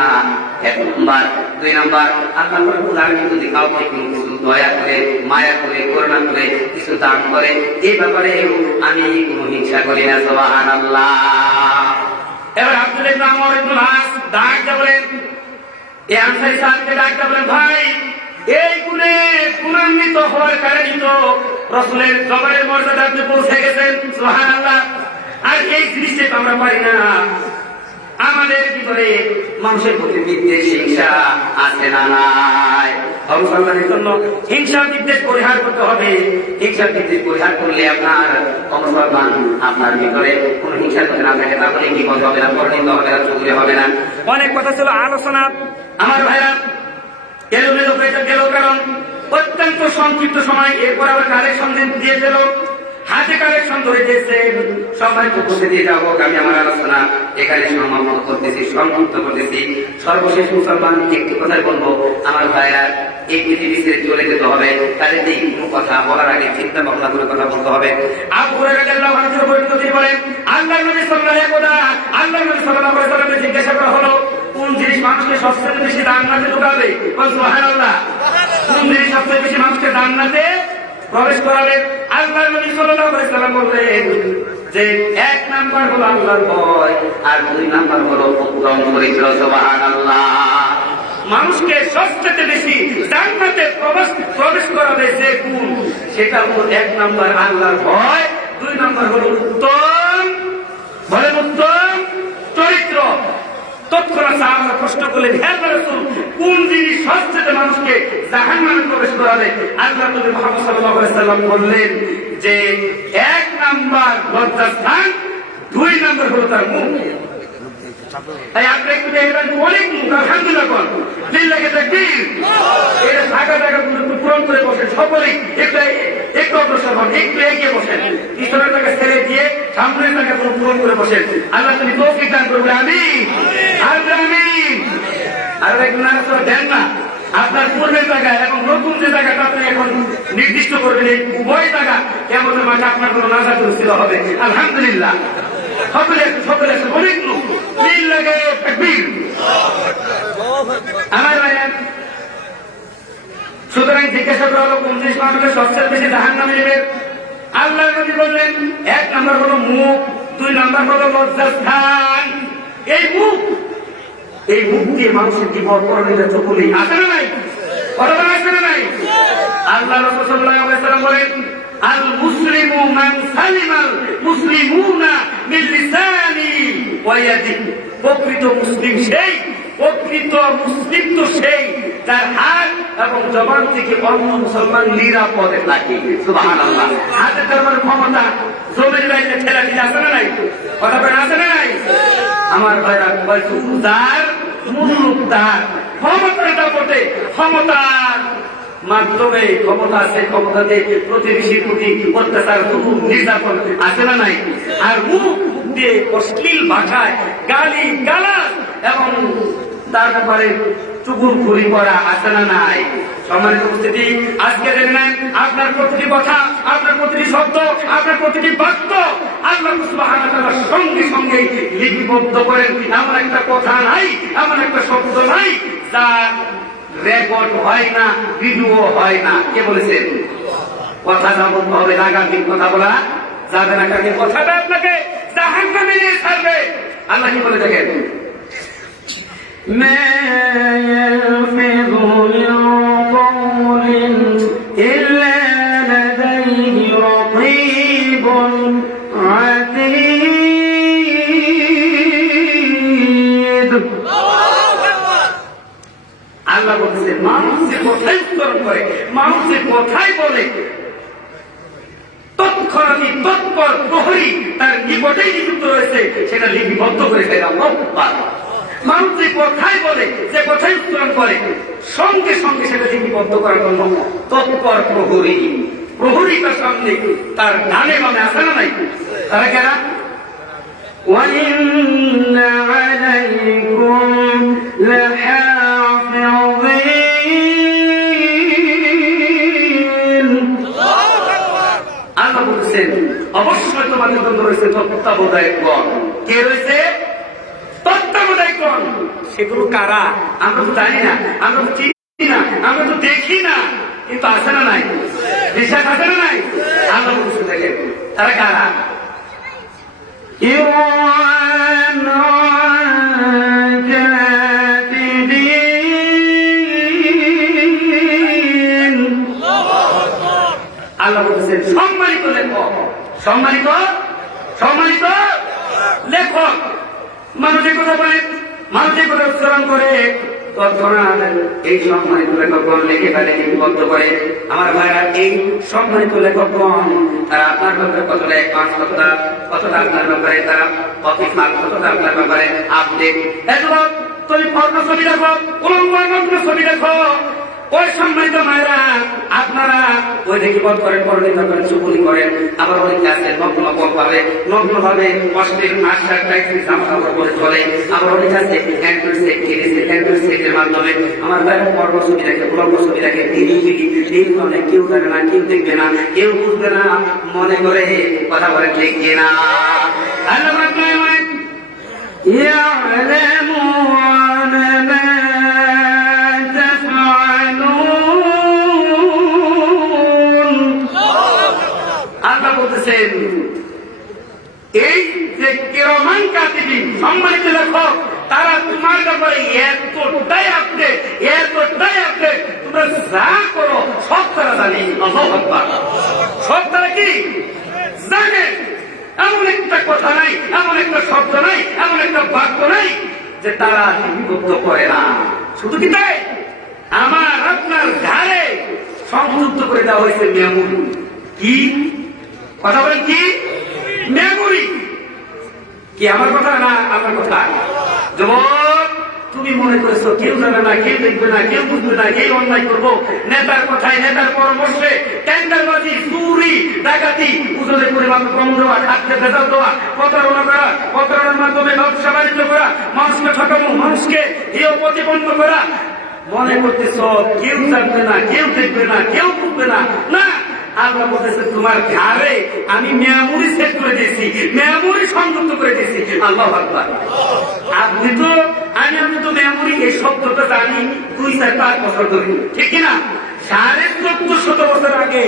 1 নম্বর। 2 নম্বর, আল্লাহ রাব্বুল আলামিন যদি কাউকে কোনো কিছু দয়া করে, মায়া করে, করুণা করে কিছু দান করে, এই ব্যাপারে আমি কোনো হিংসা করি না। সুবহানাল্লাহ। এবার আব্দুল্লাহ ইবনে আমর ইবনে আস ডাক দিয়ে বলেন, এই আনসারী সাহাবীকে ডাক দিয়ে বলেন, ভাই এই গুণে গুণান্বিত হওয়ার কারণে তো রাসূলের জবানের মর্যাদা আপনি পৌঁছে গেছেন। সুবহানাল্লাহ। আর এই জিনিসটা তো আমরা পারি না। আমাদের ভিতরে মানুষের প্রতি বিদ্বেষ, হিংসা আছে না নাই? মুসলমানের জন্য হিংসা বিদ্বেষ পরিহার করতে হবে। হিংসা বিদ্বেষ পরিহার করলে আপনার মুসলমান আপনার ভিতরে কোন হিংসা করতে না থাকে, তারপরে কি কথা হবে না, পরনিন্দা হবে না, চুগলি হবে না। অনেক কথা ছিল আলোচনা আমার ভাইরা এলোমেলো হয়ে গেল, কারণ অত্যন্ত সংক্ষিপ্ত সময়। এরপর আবার কালেকশন দিয়ে দিল, হাতে কালেকশন ধরে দিয়েছে। সম্মানিত উপস্থিতি যাবো, আমি আমার আলোচনা এখানে সমাপ্ত করতেছি, সংযুক্ত করতেছি। সর্বশেষ মুসলমান একটি কথাই বলবো, আমার ভাইরা এই পৃথিবী ছেড়ে চলে যেতে হবে, তাদের এই কোনো কথা বলার আগে চিন্তা ভাবনা করে কথা বলতে হবে। আবু হুরায়রা রাদিয়াল্লাহু আনহু বর্ণিত তিনি বলেন, আল্লাহর নবী সাল্লাল্লাহু আলাইহি ওয়াসাল্লামকে জিজ্ঞাসা করা হলো, কোন জিনিস মানুষকে সবচেয়ে বেশি জান্নাতে ঢুকাবে? সুবহানাল্লাহ। কোন জিনিস সবচেয়ে বেশি মানুষকে জান্নাতে প্রবেশ করাবে? আল্লাহর নবী সাল্লাল্লাহু আলাইহি ওয়াসাল্লাম বললেন যে 1 নাম্বার হলো আল্লাহর ভয়, আর 2 নাম্বার হলো উত্তম চরিত্র। সুবহানাল্লাহ। মানুষকে সবচেয়ে বেশি জান্নাতে প্রবেশ করাবে যে গুণ, সেটা হলো 1 নাম্বার আল্লাহর ভয়, 2 নাম্বার হলো উত্তম চরিত্র। তৎক্ষণাৎ সাহাবারা প্রশ্ন করলেন, হে আল্লাহর রাসূল, কোন জিনিস সবচেয়ে মানুষকে জাহান্নামে প্রবেশ করাবে? আল্লাহ নবী মুহাম্মদ সাল্লাল্লাহু আলাইহি ওয়াসাল্লাম বললেন যে 1 নাম্বার লজ্জাস্থান, 2 নাম্বার হলো তার মুখ। তাই আপনি একটু দেখবেন অনেক মুখ, আলহামদুলিল্লাহ কোন লিল্লাহি তাকবীর। এটা থাকা জায়গাগুলো পূরণ করে বসেন সকলেই, একটু অগ্রসর হন, একটু এগিয়ে বসেন, পিছনের জায়গা ছেড়ে দিয়ে সামনের জায়গাগুলো পূরণ করে বসেন। আল্লাহ তুমি তৌফিক দান করবে, আমিন আমিন। আর একটু নাড়াচাড়া দেন না, আপনার পূর্বের জায়গা এবং নতুন যে জায়গাটা আপনি এখন নির্দিষ্ট করবেন, এই উভয় জায়গা কেমন মাঠে আপনার কোনো নাজাত ছিল হবে। আলহামদুলিল্লাহ। সকলে অনেক লোক লিল্লাহি তাকবীর। আমার ভাইয়া, সুতরাং জিজ্ঞাসা করা হলো কোন জিনিস মানুষকে সবচেয়ে বেশি জাহান্নামে নেবে? আল্লাহ নবী বললেন 1 নাম্বার হলো মুখ, 2 নাম্বার হলো লজ্জাস্থান। এই মুখ দিয়ে মানুষের জীবন পরনিন্দা চুগলি আছে না নাই? কথা আছে না নাই? আল্লাহ রাসূল সাল্লাল্লাহু আলাইহি ওয়াসাল্লাম বলেন, আল মুসলিমু মান সালিমাল মুসলিমুনা মিন লিসানি ওয়া ইয়াদিহি। প্রকৃত মুসলিম সেই, প্রকৃত মুসলিম তো সেই যার হাত এবং জবান থেকে অন্য মুসলমান নিরাপদে থাকে। সুবহানাল্লাহ। হাতে ধর্মের ক্ষমতা জমির বাইরে ঠেলা দিতে আছে না নাই? কথা বলেন আছে না নাই? আমার ভাইরা, যার মুলুক তার ক্ষমতাটা বটে, ক্ষমতার মাধ্যমে ক্ষমতা আছে, ক্ষমতাতে প্রতিবেশীর প্রতি অত্যাচার, নির্যাতন আছে না নাই? আর মুখ দিয়ে অশ্লীল ভাষায় গালি গালাজ এবং তার ব্যাপারে চুগলখড়ি করা আছে না নাই? সম্মানিত উপস্থিতি, আজকে দেখবেন আপনার প্রতিটি কথা, আপনার প্রতিটি শব্দ, আপনার প্রতিটি বাক্য আল্লাহ সুবহানাহু ওয়া তাআলার সঙ্গে সঙ্গে লিপিবদ্ধ করেন। এমন একটা কথা নাই, এমন একটা শব্দ নাই যা রেকর্ড হয় না, ভিডিও হয় না। কে বলেছেন? কথা যা বলতে হবে, লাগামহীন কথা বলা যাবে না, কারণ কথাটা আপনাকে জাহান্নামে নিয়ে ছাড়বে। আল্লাহ কি বলে দেখেন, আল্লাহ বলতেছে মানুষ যে কথাই উচ্চারণ করে, মানুষ যে কথাই বলে, তৎক্ষণাৎ তৎপর প্রহরী তার নিকটেই নিযুক্ত রয়েছে, সেটা লিপিবদ্ধ করে ফেলা। মানুষ যে কথাই বলে, যে কথাই উচ্চারণ করে, সঙ্গে সঙ্গে সেটা লিপিবদ্ধ করার জন্য তৎপর প্রহরী। প্রহরী তার সামনে, তার ডানে বামে আসে না নাই? তারা কেনা وَإِنَّ عَلَيْكُمْ لَحَافِظِينَ আল্লাহ বলছেন অবশ্যই তোমাদের জন্য রয়েছে তত্ত্বাবধায়কগণ। কে রয়েছে? তত্ত্বাবধায়কগণ। সেগুলো কারা? আমরা তো জানি না, আমরা তো চিনি না, আমরা তো দেখি না, কিন্তু আছে না নাই? বিশ্বাস আছে না নাই? আল্লাহ বলছে দেখেন তারা কারা? আল্লাহ বলছেন সম্মানিত লেখক, সম্মানিত সম্মানিত লেখক। মানুষ এই কথা বলে, মানুষ এই কথা উচ্চারণ করে, তৎক্ষণাৎ এই সম্মানিত লেখকগণ লিখে ফেলে, লিপিবদ্ধ করে। আমার ভাইরা, এই সম্মানিত লেখকগণ তারা আপনার ব্যাপারে কতটা অ্যাডভান্স, কতটা আপনার ব্যাপারে তারা অফিসার, কতটা আপনার ব্যাপারে আপডেট। তুমি পর্ণ ছবি দেখো, উলঙ্গ ছবি দেখো, ওই সম্মানিত মায়েরা আপনারা ওই লিপিবদ্ধ করেন, পরিণত করেন, চুপুলি করেন। আবার অনেক আছে নগ্ন ভাবে অশ্লীল আশ্বাস টাইপের জামা কাপড় পরে চলে। আবার অনেক আছে মাধ্যমে আমার তারা পর্ব ছবি দেখে, উলঙ্গ ছবি দেখে, অনেক কেউ জানে না, কেউ দেখবে না, কেউ বুঝবে না, মনে করে কথা বলে লিখবে না। এই যে কিরামান কাতিবিন সম্মানিত লেখক, তারা তোমার ব্যাপারে এতটাই আপডেট, তোমরা যা করো সব তারা জানে। আল্লাহু আকবার। সব তারা কি জানে? এমন একটা কথা নাই, এমন একটা শব্দ নাই, এমন একটা বাক্য নাই যে তারা লিপিবদ্ধ করে না। শুধু কি তাই, আমার আপনার ঘরে সংযুক্ত করে দেওয়া হয়েছে মেমোরি। কি কথা বলেন? কি মেমোরি? কি আমার কথা না আমার কথা? যুবক, তুমি মনে করেছো কেউ জানে না, কেউ দেখবে না, কেউ বুঝবে না, কেউ অন্যায় করবো নেতার কথায়, নেতার পরামর্শে টেন্ডারবাজি, চুরি, ডাকাতি, ওজনের পরিমাণ কম দেওয়া, খাদ্যে ভেজাল দেওয়া, প্রতারণা করা, প্রতারণার মাধ্যমে ব্যবসা বাণিজ্য করা, মানুষকে ঠকানো, মানুষকে হেয় প্রতিপন্ন করা। মনে করতেছ কেউ জানবে না, কেউ দেখবে না, কেউ বুঝবে না। না, আল্লাহ বলতেছে তোমার ঘরে আমি মেমোরি সেট করে দিয়েছি, মেমোরি সংযুক্ত করে দিয়েছি। আল্লাহু আকবার। আপনি তো মেমোরি এই শব্দটা জানি 2-4 বছর ধরে, ঠিক কিনা? 1450 বছর আগে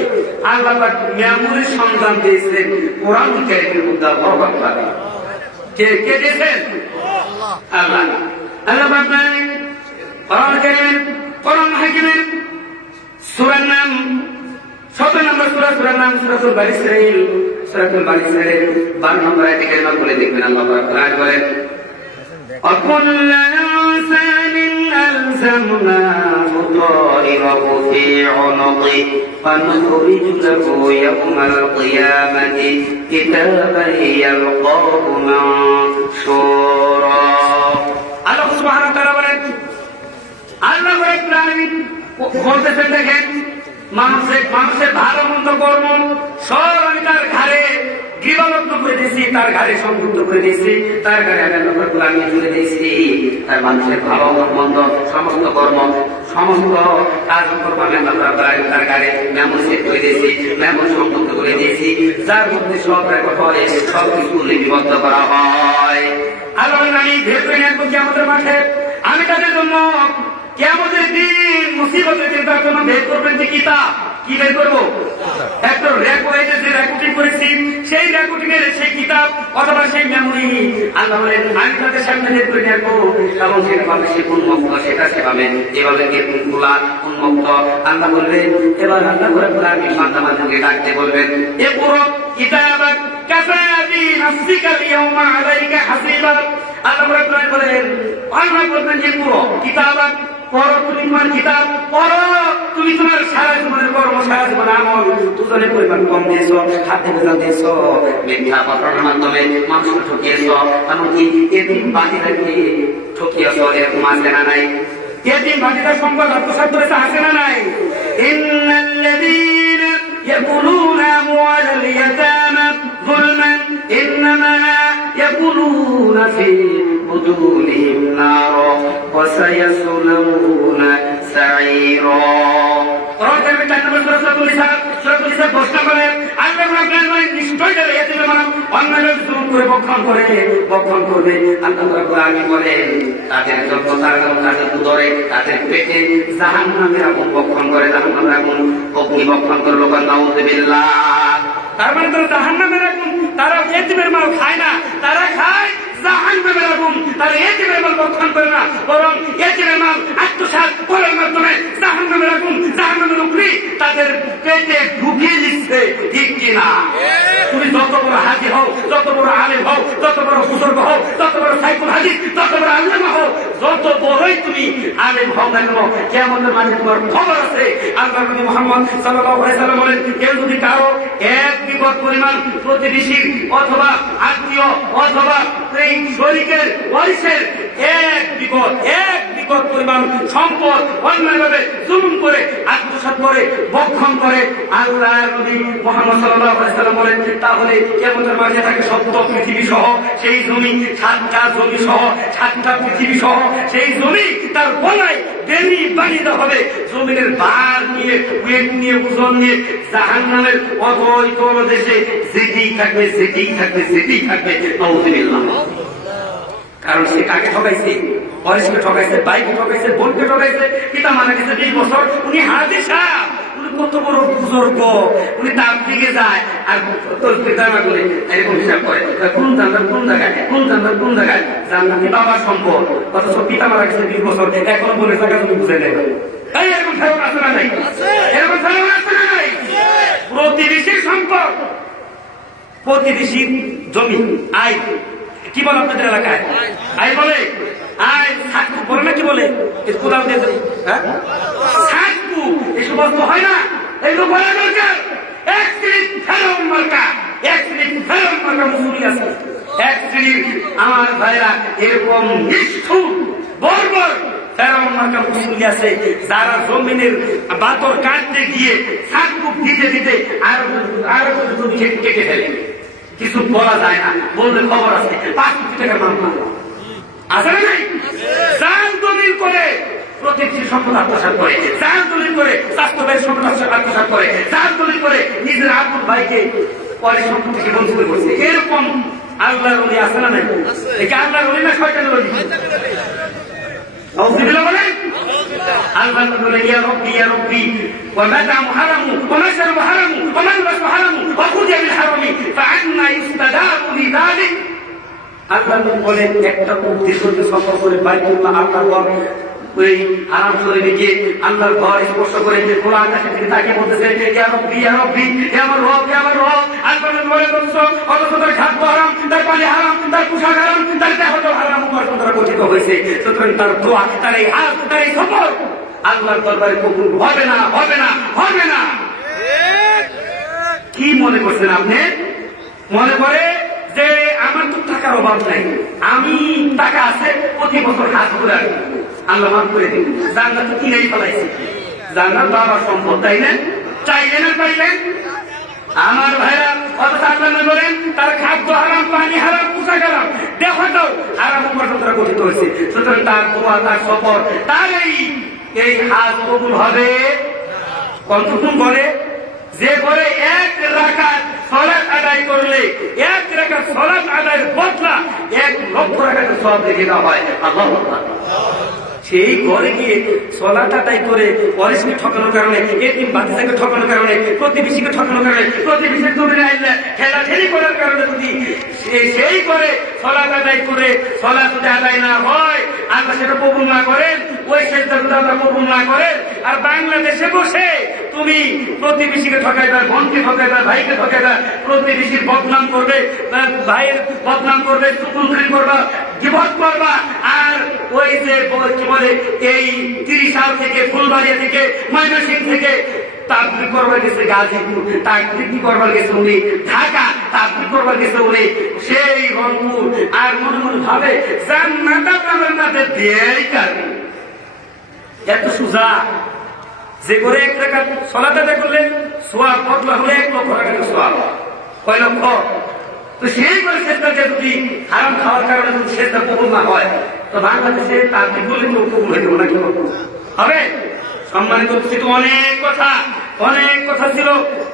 আল্লাহ মেমোরির সন্ধান দিয়েছিলেন কোরআন কারীমের মধ্যে। আল্লাহু আকবার। কে দিয়েছেন? আল্লাহ। আল্লাহ কোরআন কারীমের, কোরআন হাকিমের সূরার নাম 17 নম্বর সূরার নাম সূরাতুল বানী ইসরাঈল। সূরাতুল বানী ইসরাঈল 12 নম্বর আয়াতে কারিমা বলে দেখবেন আল্লাহ পাক বলেন, وَكُلَّ إِنسَانٍ أَلْزَمْنَاهُ طَائِرَهُ فِي عُنُقِهِ وَنُخْرِجُ لَهُ يَوْمَ الْقِيَامَةِ كِتَابًا يَلْقَاهُ مَنشُورًا। আল্লাহ সুবহানাহু ওয়া তাআলা বলেন, আল্লাহ রাব্বুল আলামিন বলতেছেন দেখেন, মানুষের ভালো মন্দ কর্ম সব আমি তার ঘরে গৃহলগ্ন করে দিয়েছি, তার ঘরে সংযুক্ত করে দিয়েছি, তার ঘরে আমি জুড়ে দিয়েছি। তার মানুষের ভালো মন্দ সমস্ত কর্ম, সমস্ত কাজকর্ম আমি তার ঘরে মেমোরি সেট করে দিয়েছি, মেমোরি সংযুক্ত করে দিয়েছি, যার মধ্যে সব রেকর্ড হয়, সব কিছু লিপিবদ্ধ করা হয়। আল্লাহ আমি ভেবে নেব কিয়ামতের মাঠে আমি তাদের জন্য কিয়ামতের দিন, মুসিবতের দিন তার জন্য বের করবেন যে কিতাব। কি বের করবো? একটা রেকর্ডে যে রেকর্ডিং করেছি সেই রেকর্ডিং এর সেই কিতাব অথবা সেই মেমোরি আল্লাহ বলেন আমি তাদের সামনে বের করে নিয়ে আসবো, এবং সেটা পাবে সে উন্মুক্ত, সেটা সে পাবে যেভাবে খোলা উন্মুক্ত। আল্লাহ বলবেন, এবার আল্লাহ বলে আমি বান্দা বান্দাকে ডাকতে বলবেন, এ পুরো কিতাব কাফা বিনাফসিকা আল-ইয়াওমা আলাইকা হাসিবা। আল্লাহ বলেন, আল্লাহ বলবেন যে পুরো কিতাব পড়ো, তুমি তোমার কিতাব পড়ো, তুমি তোমার সারা জীবনের কর্ম, সারা জীবনের আমল দুজনের পরিমাণ কম দিয়েছো, হাতে বোঝা দিয়েছো, মিথ্যা প্রচারের মাধ্যমে মানুষকে ঠকিয়েছো, এমনকি এতিম বাড়িটাকে ঠকিয়েছো। এরকম আছে না নাই? এতিম বাড়িটার সম্পদ আত্মসাৎ করেছে, আছে না নাই? ইন্নাল্লাযীনা ইয়াকুলুনা আমওয়ালাল ইয়াতামা যুলমান ইন্নামা ইয়াকুলুনা ফি বুতুনিহিম নারা ওয়া সায়াসলাউনা সাঈরা। তাদের জন্য তাদের উদরে তাদের পেটে জাহান্নামের আগুন বক্ষণ করে, জাহান্নামের আগুন অগ্নি বক্ষণ করে। লোক নাউযুবিল্লাহ। তার মানে তো জাহান্নামের আগুন, তারা এতিমের মাল খায় না, তারা খায় জাহান্নামের আগুন। তারা এতিমের মাল বক্ষণ করে না, বরং এতিমের মাল আত্মসাৎ করার মাধ্যমে জাহান্নামের আগুন, জাহান্নামের অগ্নি তাদের পেটে ঢুকিয়ে দিচ্ছে। ঠিক কিনা? তুমি যত বড় হাজি হও, যত বড় আলেম হও, যত বড় বুজুর্গ হও, যত বড় সাইকুল হাদিস, যত বড় আল্লামা হও, যত বড়ই তুমি আলেম হও না কেন, কিয়ামতের মাঠে তোমার খবর আছে। আল্লাহ নবী মুহাম্মদ সাল্লাল্লাহু আলাইহি সাল্লাম বলেন, কেউ যদি কারো এক বিপদ পরিমাণ প্রতিবেশীর অথবা আত্মীয় অথবা এই শরীকের ওয়ারিসের এক বিপদ পরিমাণ সম্পদ অন্যায়ভাবে জুলুম করে আত্মসাৎ করে ভক্ষণ করে, আল্লাহ নবী মুহাম্মদ সাল্লাল্লাহু আলাইহি সাল্লাম বলেন, তাহলে কিয়ামতের মাঠে তাকে সত্য পৃথিবী সহ সেই জমি, সাতটা জমি সহ, সাতটা পৃথিবী সহ সেই জমি তার গলায় বেনি বানিয়ে দেওয়া হবে। জমিনের ভার নিয়ে, ওয়েট নিয়ে, ওজন নিয়ে জাহান্নামের অথই তলদেশে যেতেই থাকবে, যেতেই থাকবে, যেতেই থাকবে। নাউযুবিল্লাহ। কারণ সে কাকে ঠকাইছে? ওয়ারিসকে ঠকাইছে, ভাইকে ঠকাইছে, বোনকে ঠকাইছে, পিতা মারা গেছে 20 বছর। উনি হাজি সাহেব, উনি কত বড় বুজুর্গ, উনি তার দিকে যায় আর দাঁড়া করে এরকম হিসাব করে, কোন জান্নাত কোন জায়গায়, কোন জান্নাত কোন জায়গায়। জান্নাতি বাবার সম্পদ, অথচ পিতা মারা গেছে 20 বছর, এখনো বোনের জায়গা তুমি বুঝে নেই। তাই এরকম ফেরত আসে না নাই? এরকম ফেরত আসে না নাই? প্রতিবেশীর সম্পদ, প্রতিবেশীর জমি, আয় কি বলে আপনাদের এলাকায়? আয় বলে, আয় সাতকু বলে না, কি বলে? কোথাও দিয়ে সাতকু, এই সমস্ত হয় না, এগুলো বলা দরকার। এক শ্রেণীর ফেরন মার্কা, এক শ্রেণীর ফেরন মার্কা মুসলিম আছে, এক শ্রেণীর আমার ভাইরা এরকম নিষ্ঠুর বর্বর ফেরন মার্কা মুসলিম আছে, যারা জমিনের বাতর কাটতে গিয়ে সাতকু দিতে দিতে আরো জমি কেটে ফেলে। কিছু বলা যায় না, বললে খবর আছে, 5 কোটি টাকা মামলা আছে না নাই? জাল দলিল করে প্রতিবেশীর সম্পদ আত্মসাৎ করে, জাল দলিল করে স্বাস্থ্য ব্যয়ের সম্পদ আত্মসাৎ করে, জাল দলিল করে নিজের আপন ভাইকে পরে সম্পদ থেকে বঞ্চিত করছে। এরকম আল্লাহর ওলি আছে না নাই? এটা আল্লাহর ওলি না শয়তানের ওলি? নাউযুবিল্লাহ বলেন। আল্লাহ বলে, ইয়া রব্বি ইয়া রব্বি ওয়া মাতা'মু হারামু ওয়া মাশরাবু হারামু ওয়া মালবাসু হারামু ওয়া খুদিয়া বিল হারামি ফাআন্না ইস্তাদাবু লিযালিক। আল্লাহ বলেন, একটা উদ্দেশ্য সফর করে বাইতুল্লাহ, আল্লাহর ঘর, ওই হারাম শরীফে গিয়ে আল্লাহর ঘর স্পর্শ করে যে খোলা আকাশের দিকে তাকে বলতেছে, ইয়া রব্বি ইয়া রব্বি, হে আমার রব, হে আমার রব। আল্লাহ বলে বলছো, অথচ তার খাদ্য হারাম, তার পানি হারাম, তার পোশাক হারাম, তার দেহটা হারাম উপার্জন দ্বারা গঠিত হয়েছে। সুতরাং তার দোয়া, তার এই হাত, তার এই সফর আল্লাহর দরবারে কবুল হবে না, হবে না, হবে না। কি মনে করছেন আপনি? মনে করে যে আমার তো টাকার অভাব নাই, আমি টাকা আছে, প্রতি বছর হাত করে আসবো, আল্লাহ মাফ করে দিন। জান্নাত তো কিনেই ফেলাইছি, জান্নাত বাবার সম্পদ, তাই না? চাইলেন আর পাইলেন? আমার ভাইরা অথচ আল্লাহ বলেন তার খাদ্য হারাম, পানি হারাম, পোশাক হারাম, দেহটাও হারাম উপার্জন দ্বারা গঠিত হয়েছে। সুতরাং তার দোয়া, তার সফর, তার এই হাত কবুল হবে কতক্ষণ করে? যে করে 1 রাকাত সালাত আদায় করলে, 1 রাকাত সালাত আদায়ের বদলা 1 লক্ষ রাকাতের সওয়াব লিখে দেওয়া হয়। আল্লাহু আকবার। সেই ঘরে গিয়ে সলাত আদায় করে ওয়ারিসকে ঠকানোর কারণে, এতিম বাচ্চাকে ঠকানোর কারণে, প্রতিবেশীকে ঠকানোর কারণে, প্রতিবেশীর জমিনে আইলে ঠেলাঠেলি করার কারণে যদি সেই করে সলাত আদায় করে সলাত যদি আদায় না হয়, আল্লাহ সেটা কবুল না করেন, ওই সেজদা যদি আল্লাহ কবুল না করেন, আর বাংলাদেশে বসে তুমি প্রতিবেশীকে ঠকাইবা, বোনকে ঠকাইবা, ভাইকে ঠকাইবা, প্রতিবেশীর বদনাম করবে, ভাইয়ের বদনাম করবে, চুকুলখানি করবা, গীবত করবা, আর ওই যে কি বলে এই 30 সাল থেকে ফুলবাড়িয়া থেকে ময়মনসিংহ থেকে তাবলীগ করবার গেছে গাজীপুর, তাবলীগ করবার গেছে উনি ঢাকা, তাবলীগ করবার গেছে উনি সেই রংপুর, আর মনে মনে ভাবে জান্নাত আপনাদের কাছে দিয়েই কারণ এত সুজা যে করে 1 রাকাত সালাত আদায় করলেন সওয়াব বদলা হলে 1 লক্ষ টাকা সওয়াব, কয় লক্ষ? তো সেই করে সেজদা যদি হারাম খাওয়ার কারণে যদি সেজদা কবুল না হয়, তো বাংলাদেশে তাবলীগ বলে কেউ কবুল হয়ে যাবে না, কি হবে? সম্মানিত উপস্থিতি, অনেক কথা ছিল,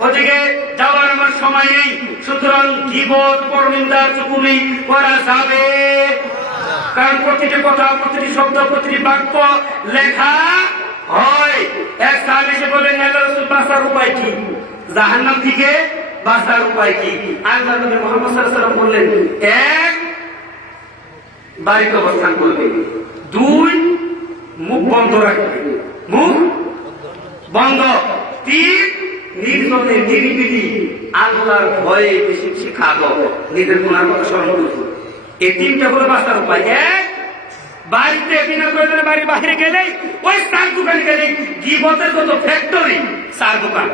ওদিকে যাওয়ার আমার সময় নেই। সুতরাং গীবত, পরনিন্দা, চুগলি করা যাবে, কারণ প্রতিটি কথা, প্রতিটি শব্দ, প্রতিটি বাক্য লেখা হয়। এক সাহাবী এসে বললেন, আল্লাহর রাসূল, বাঁচার উপায় কি? জাহান্নাম থেকে বাঁচার উপায় কি? আল্লাহ নবী মুহাম্মদ সাল্লাল্লাহু আলাইহি ওয়াসাল্লাম বললেন, 1 বাড়িতে অবস্থান করবে, 2 মুখ বন্ধ রাখবে, মুখ বন্ধ, 3 নির্জনে নিরিবিলি আল্লাহর ভয়ে বেশি বেশি খাবো, নিজের গুনার কথা স্মরণ করবো। এই 3টা হলো বাঁচার উপায়। 1 বাড়িতে বিনা প্রয়োজনে বাড়ির বাইরে গেলেই, ওই 4 দোকানে গেলেই গীবতের যত ফ্যাক্টরি 4 দোকান,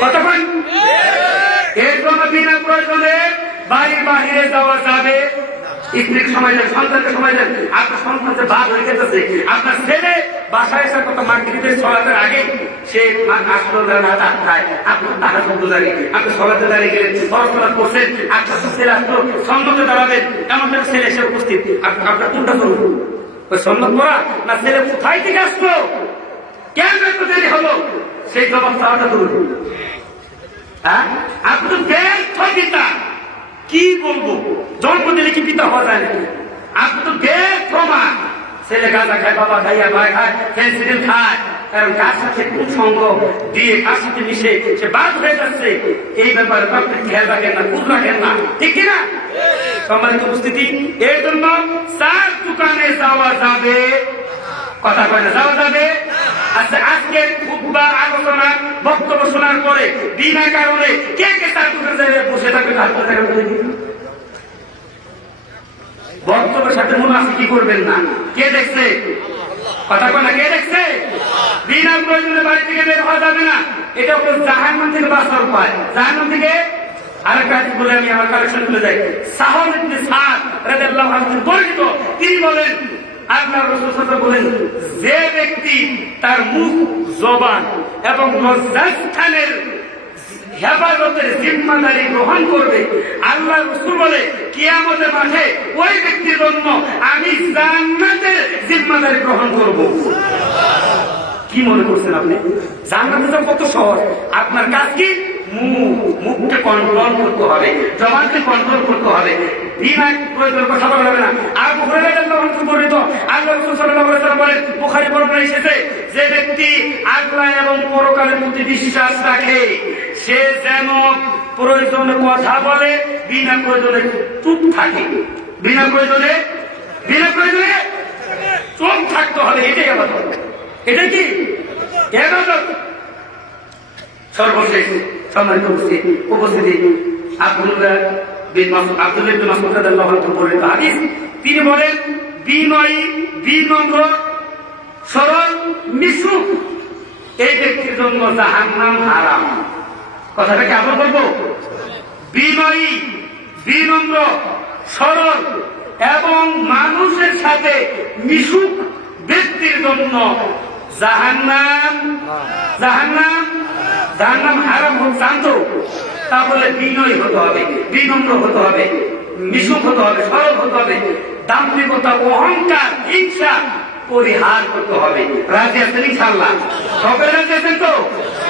কতক্ষণ? এর জন্য বিনা প্রয়োজনে বাড়ির বাহিরে যাওয়া যাবে। স্ত্রীর সময় দেন, সন্তানকে সময় দেন। আপনার সন্তান যে বাদ হয়ে গেছে, আপনার ছেলে বাসায় এসে কত মাগরিবের সলাতের আগে সে আসলো না, তার খায়, আপনার টাকা শব্দ দাঁড়িয়ে, আপনি সলাতে দাঁড়িয়ে গেলেন, সলাৎ করছেন, আপনার ছেলে আসলো, সন্ন্যতে দাঁড়াবেন, এমন একটা ছেলে এসে উপস্থিত, আপনার কোনটা করুন? ওই সন্ন্যত করা না ছেলে কোথায় থেকে আসলো, কেন এত দেরি হলো, সেই জবাব চাওয়াটা ধরুন। হ্যাঁ, আপনি তো ব্যর্থ পিতা, কি বলবো? জন্ম দিলে কি পিতা হওয়া যায় নাকি? আপনি তো ব্যর্থ মা। ছেলে গাঁজা খায়, বাবা খাইয়া ভাই খায়, ফেন্সিডিল খায়, কারণ কার সাথে কোন সঙ্গ দিয়ে কার সাথে মিশে সে বাদ হয়ে যাচ্ছে, এই ব্যাপারে আপনি খেয়াল রাখেন না, খুব রাখেন না, ঠিক কিনা? সম্মানিত উপস্থিতি, এর জন্য 4 দোকানে যাওয়া যাবে, কথা কয় না, যাওয়া যাবে। আচ্ছা, আজকে খুতবা, আলোচনা, বক্তব্য শোনার পরে বিনা কারণে কে কে 4 দোকানে যাবে বসে থাকবে? বক্তব্যের সাথে মুনাফিকি করবেন না। কে দেখছে? কথা কয় না, কে দেখছে? বিনা প্রয়োজনে বাড়ি থেকে বের হওয়া যাবে না। এটা হলো জাহান্নাম থেকে বাঁচার উপায়। জাহান্নাম থেকে আরেকটা হাদিস বলে আমি আমার কালেকশন খুলে যাই। সাহল ইবনে সাদ রাদিয়াল্লাহু আনহু বর্ণিত, তিনি বলেন, আল্লাহর রাসূল সাল্লাল্লাহু আলাইহি ওয়াসাল্লাম বলেন, যে ব্যক্তি তার মুখ, জবান এবং লজ্জাস্থানের হেফাজতের জিম্মাদারি গ্রহণ করবে, আল্লাহ রাসূল বলে কিয়ামতের মাঠে ওই ব্যক্তির জন্য আমি জান্নাতের জিম্মাদারি গ্রহণ করব। কি মনে করছেন আপনি? জান্নাতে তো কত সহজ। আপনার কাজ কি? মুখকে কন্ট্রোল করতে হবে, জবানকে কন্ট্রোল করতে হবে, বিনা প্রয়োজন কথা বলা যাবে না। আর বুখারী রাদিয়াল্লাহু আনহু বর্ণিত, আল্লাহ রাসূল সাল্লাল্লাহু আলাইহি ওয়াসাল্লাম বলেন, বুখারী বর্ণনায় এসেছে, যে ব্যক্তি আল্লাহ এবং পরকালের প্রতি বিশ্বাস রাখে, সে যেন প্রয়োজনে কথা বলে, বিনা প্রয়োজনে চুপ থাকে, বিনা প্রয়োজনে চুপ থাকতে হবে। এটাই ইবাদত। এটা কি ইবাদত? সর্বশেষ সম্মানিত উপস্থিতি, আব্দুল্লাহ বিন মাসউদ রাদিয়াল্লাহু আনহু বর্ণিত হাদিস, তিনি বলেন, বিনয়ী, বিনম্র, সরল, মিশুক এই ব্যক্তির জন্য জাহান্নাম হারাম। কথাটা কি আবার বলবো? বিনয়ী, বিনম্র, সরল এবং মানুষের সাথে মিশুক ব্যক্তির জন্য জাহান্নাম হারাম হোক জানতো, তাহলে বিনয়ী হতে হবে, বিনম্র হতে হবে, মিশুক হতে হবে, সরল হতে হবে, দাম্ভিকতা, অহংকার, হিংসা পরিহার করতে হবে। রাজি আছেন ইনশাআল্লাহ? সবাই রাজি আছেন তো?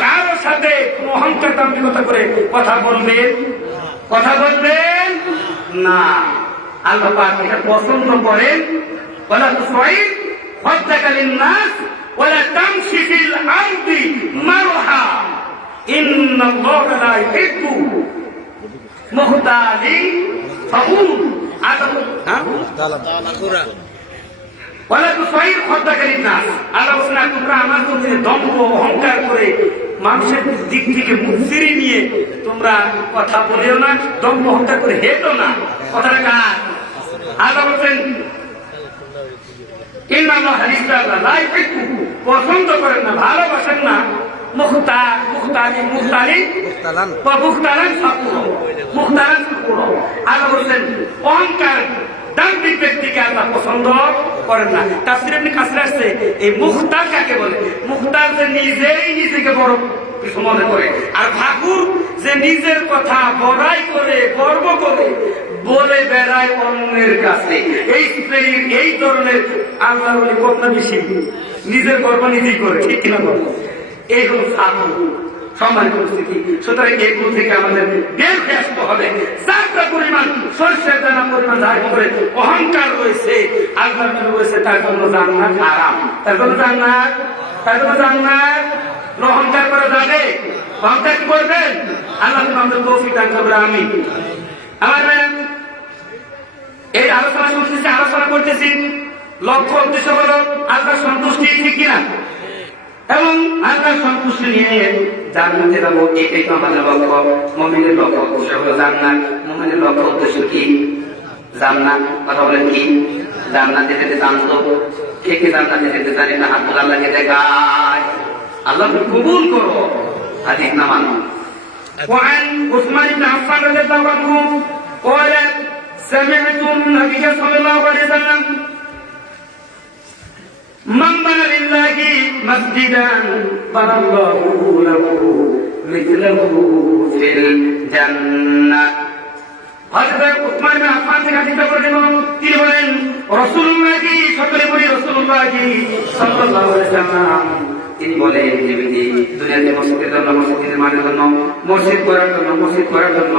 কারোর সাথে অহংকার, দাম্ভিকতা করে কথা বলবেন না। আল্লাহ পাক এটা পছন্দ করেন। ওয়ালা তুসাইর خدك للناس ولا تمشي في الأرض مرحا إن الله لا يحب مختال فخور ولا تصير خدك للناس আল্লাহ বলেন তোমরা আমার কাছে দম্ভ অহংকার করে মানুষের দিক থেকে মুখ ফিরিয়ে নিয়ে তোমরা কথা বলিও না, দম্ভ অহংকার করে হেঁটো না। কথাটা কার? আল্লাহ বলেন পছন্দ করেন না, ভালোবাসেন না অহংকার দাম্ভিক ব্যক্তিকে আল্লাহ পছন্দ করেন না। তাফসীরে ইবনে কাসির আসছে এই মুখতার কাকে বলে? মুখতার যে নিজেই নিজেকে বড় কিছু মনে করে, আর ফাকুর যে নিজের কথা বড়াই করে গর্ব করে বলে বেড়ায় অন্যের কাছে। এই শ্রেণীর এই ধরনের আল্লাহর ওলি কত বেশি নিজের গর্ব নিজেই করে, ঠিক কিনা বলো? এই হল ফাকুর সম্মানিত পরিস্থিতি। সুতরাং এগুলো থেকে আমাদের বের হয়ে আসতে হবে। যার পরিমাণ সর্ষের দানা পরিমাণ যার করে অহংকার রয়েছে, আল্লাহ রয়েছে, তার জন্য জান্নাত হারাম, তার জন্য জান্নাত, তার জন্য জান্নাত। অহংকার করা যাবে? অহংকার কি করবেন? আল্লাহ আমাদের তৌফিক দান করবে। আমি আমার এই আলোচনা শুনতেছি, আলোচনা করতেছি, লক্ষ্য উদ্দেশ্য হলো আল্লাহ সন্তুষ্টি, ঠিক কিনা? এবং আল্লাহ সন্তুষ্টি নিয়ে জান্নাতে যাবো, এটাই তো আমাদের লক্ষ্য। মুমিনের লক্ষ্য উদ্দেশ্য হলো জান্নাত। মুমিনের লক্ষ্য উদ্দেশ্য কি? জান্নাত। কথা বলেন কি? জান্নাতে যেতে চান তো? কে কে জান্নাতে যেতে চান? এটা হাত তুলে আল্লাহকে দেখায়, আল্লাহ কবুল করো। হাদিস নামান وعن عثمان بن عفان رضي الله عنه قال سمعت النبي صلى الله عليه وسلم من بنى لله مسجدا بنى الله له مثله في الجنة। হযরত উসমান বিন আফফান থেকে হাদিস বর্ণিত, তিনি বলেন রাসূলুল্লাহ সকলে বলি রাসূলুল্লাহ সাল্লাল্লাহু আলাইহি ওয়াসাল্লাম তিনি বলেন যে ব্যক্তি দুনিয়াতে মসজিদের জন্য, মসজিদ নির্মাণের জন্য, মসজিদ করার জন্য, মসজিদ করার জন্য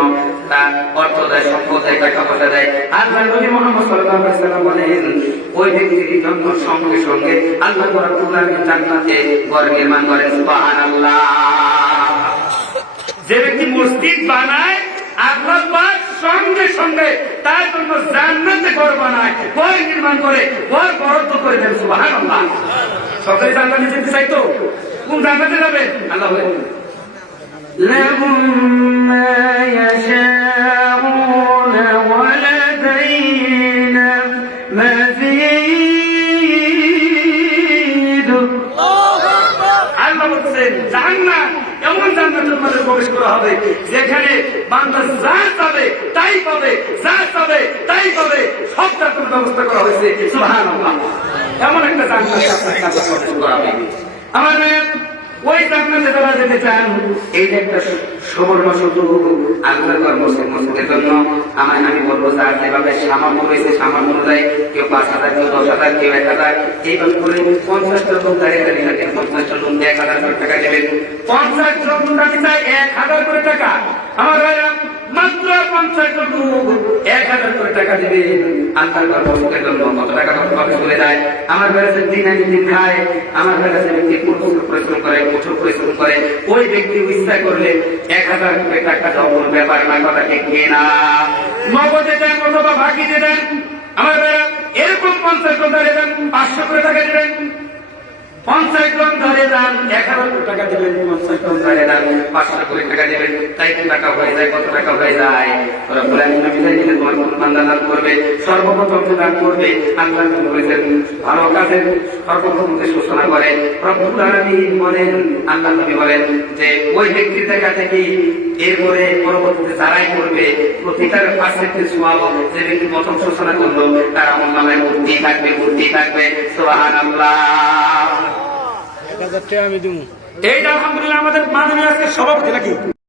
তার অর্থ দেয়, সম্পদ দেয়, টাকা পয়সা দেয়, আল্লাহ নবী মুহাম্মদ সাল্লাল্লাহু আলাইহি ওয়াসাল্লাম বলেন ওই ব্যক্তির জন্য সঙ্গে সঙ্গে আল্লাহ রাব্বুল আলামিন জান্নাতে ঘর নির্মাণ করেন। সুবহানাল্লাহ। যে ব্যক্তি মসজিদ বানায় আল্লাহ পাক সঙ্গে সঙ্গে তার জন্য জান্নাতে ঘর বানায়, ঘর নির্মাণ করে, ঘর বরাদ্দ করে দেন। সুবহানাল্লাহ। সকলে জান্নাতে যেতে চাইতো? কোন জান্নাতে যাবে? আল্লাহ বলেন লাহুম মা ইয়াশাউন ওয়া লাদাইনা মাযীদ। আল্লাহ বলেন জান্নাত এমন জান্নাতের মধ্যে প্রবেশ করা হবে যেখানে বান্দা যা চাবে তাই পাবে, যা চাবে তাই পাবে, সব তার ব্যবস্থা করা হয়েছে। সুবহানাল্লাহ। এমন একটা জান্নাতে আপনার কাছে প্রবেশ করা হবে। আমার ওই জান্নাতে যারা যেতে চান, এই যে একটা সুবর্ণ সুযোগ আল্লাহর মসজিদের জন্য। আমি বলবো যার যেভাবে সামান্য রয়েছে, সামান্য অনুযায়ী কেউ 5,000, কেউ 10,000, কেউ 1,000, এইভাবে করে 50টা লোক দাঁড়িয়ে দাঁড়িয়ে থাকেন। 50টা লোক 1,000 করে টাকা দেবেন। 50 জন দাঁড়ি চাই 1,000 করে টাকা। আমার ভাইরা মাত্র 50 জন লোক 1,000 করে টাকা দেবে আল্লাহর মসজিদের জন্য। কত টাকা কত চলে যায়? আমার ভাইরা যে দিন আনি দিন খায়, আমার ভাইরা যে ব্যক্তি পরিশ্রম করে, কঠোর পরিশ্রম করে, ওই ব্যক্তি ইচ্ছা করলে 1,000 করে টাকা দেওয়া কোনো ব্যাপার না। কথাকে কে না নগদে দেন অথবা বাকিতে দেন। আমার ভাইরা এরকম 50 জন দাঁড়িয়ে দেন, 500 করে টাকা দেবেন। 50 জন দাঁড়িয়ে দেন, 1,000 করে টাকা দেবেন। 50 জন দাঁড়িয়ে দেন, 500 করে টাকা দেবেন। তাই কি টাকা হয়ে যায়? কত টাকা হয়ে যায়? ওরা বলে আমি মিলাই দিলে তোমার কোন বান্দা দান করবে? সর্বপ্রথম দান করবে আল্লাহ বলেছেন ভালো কাজের সর্বপ্রথম সূচনা করে রব্বুল আলামিন বলেন, আল্লাহ নবী বলেন যে ওই ব্যক্তির দেখা থেকে এরপরে পরবর্তীতে যারাই করবে প্রতিটার পার্সেন্টেজ সওয়াব যে ব্যক্তি প্রথম সূচনা করলো তার আমলনামায় ভর্তি থাকবে, ভর্তি থাকবে। সুবহানাল্লাহ। 1,000 টাকা আমি দেবো। এইটা আলহামদুলিল্লাহ আমাদের মাননীয় আজকে সভাপতি নাকি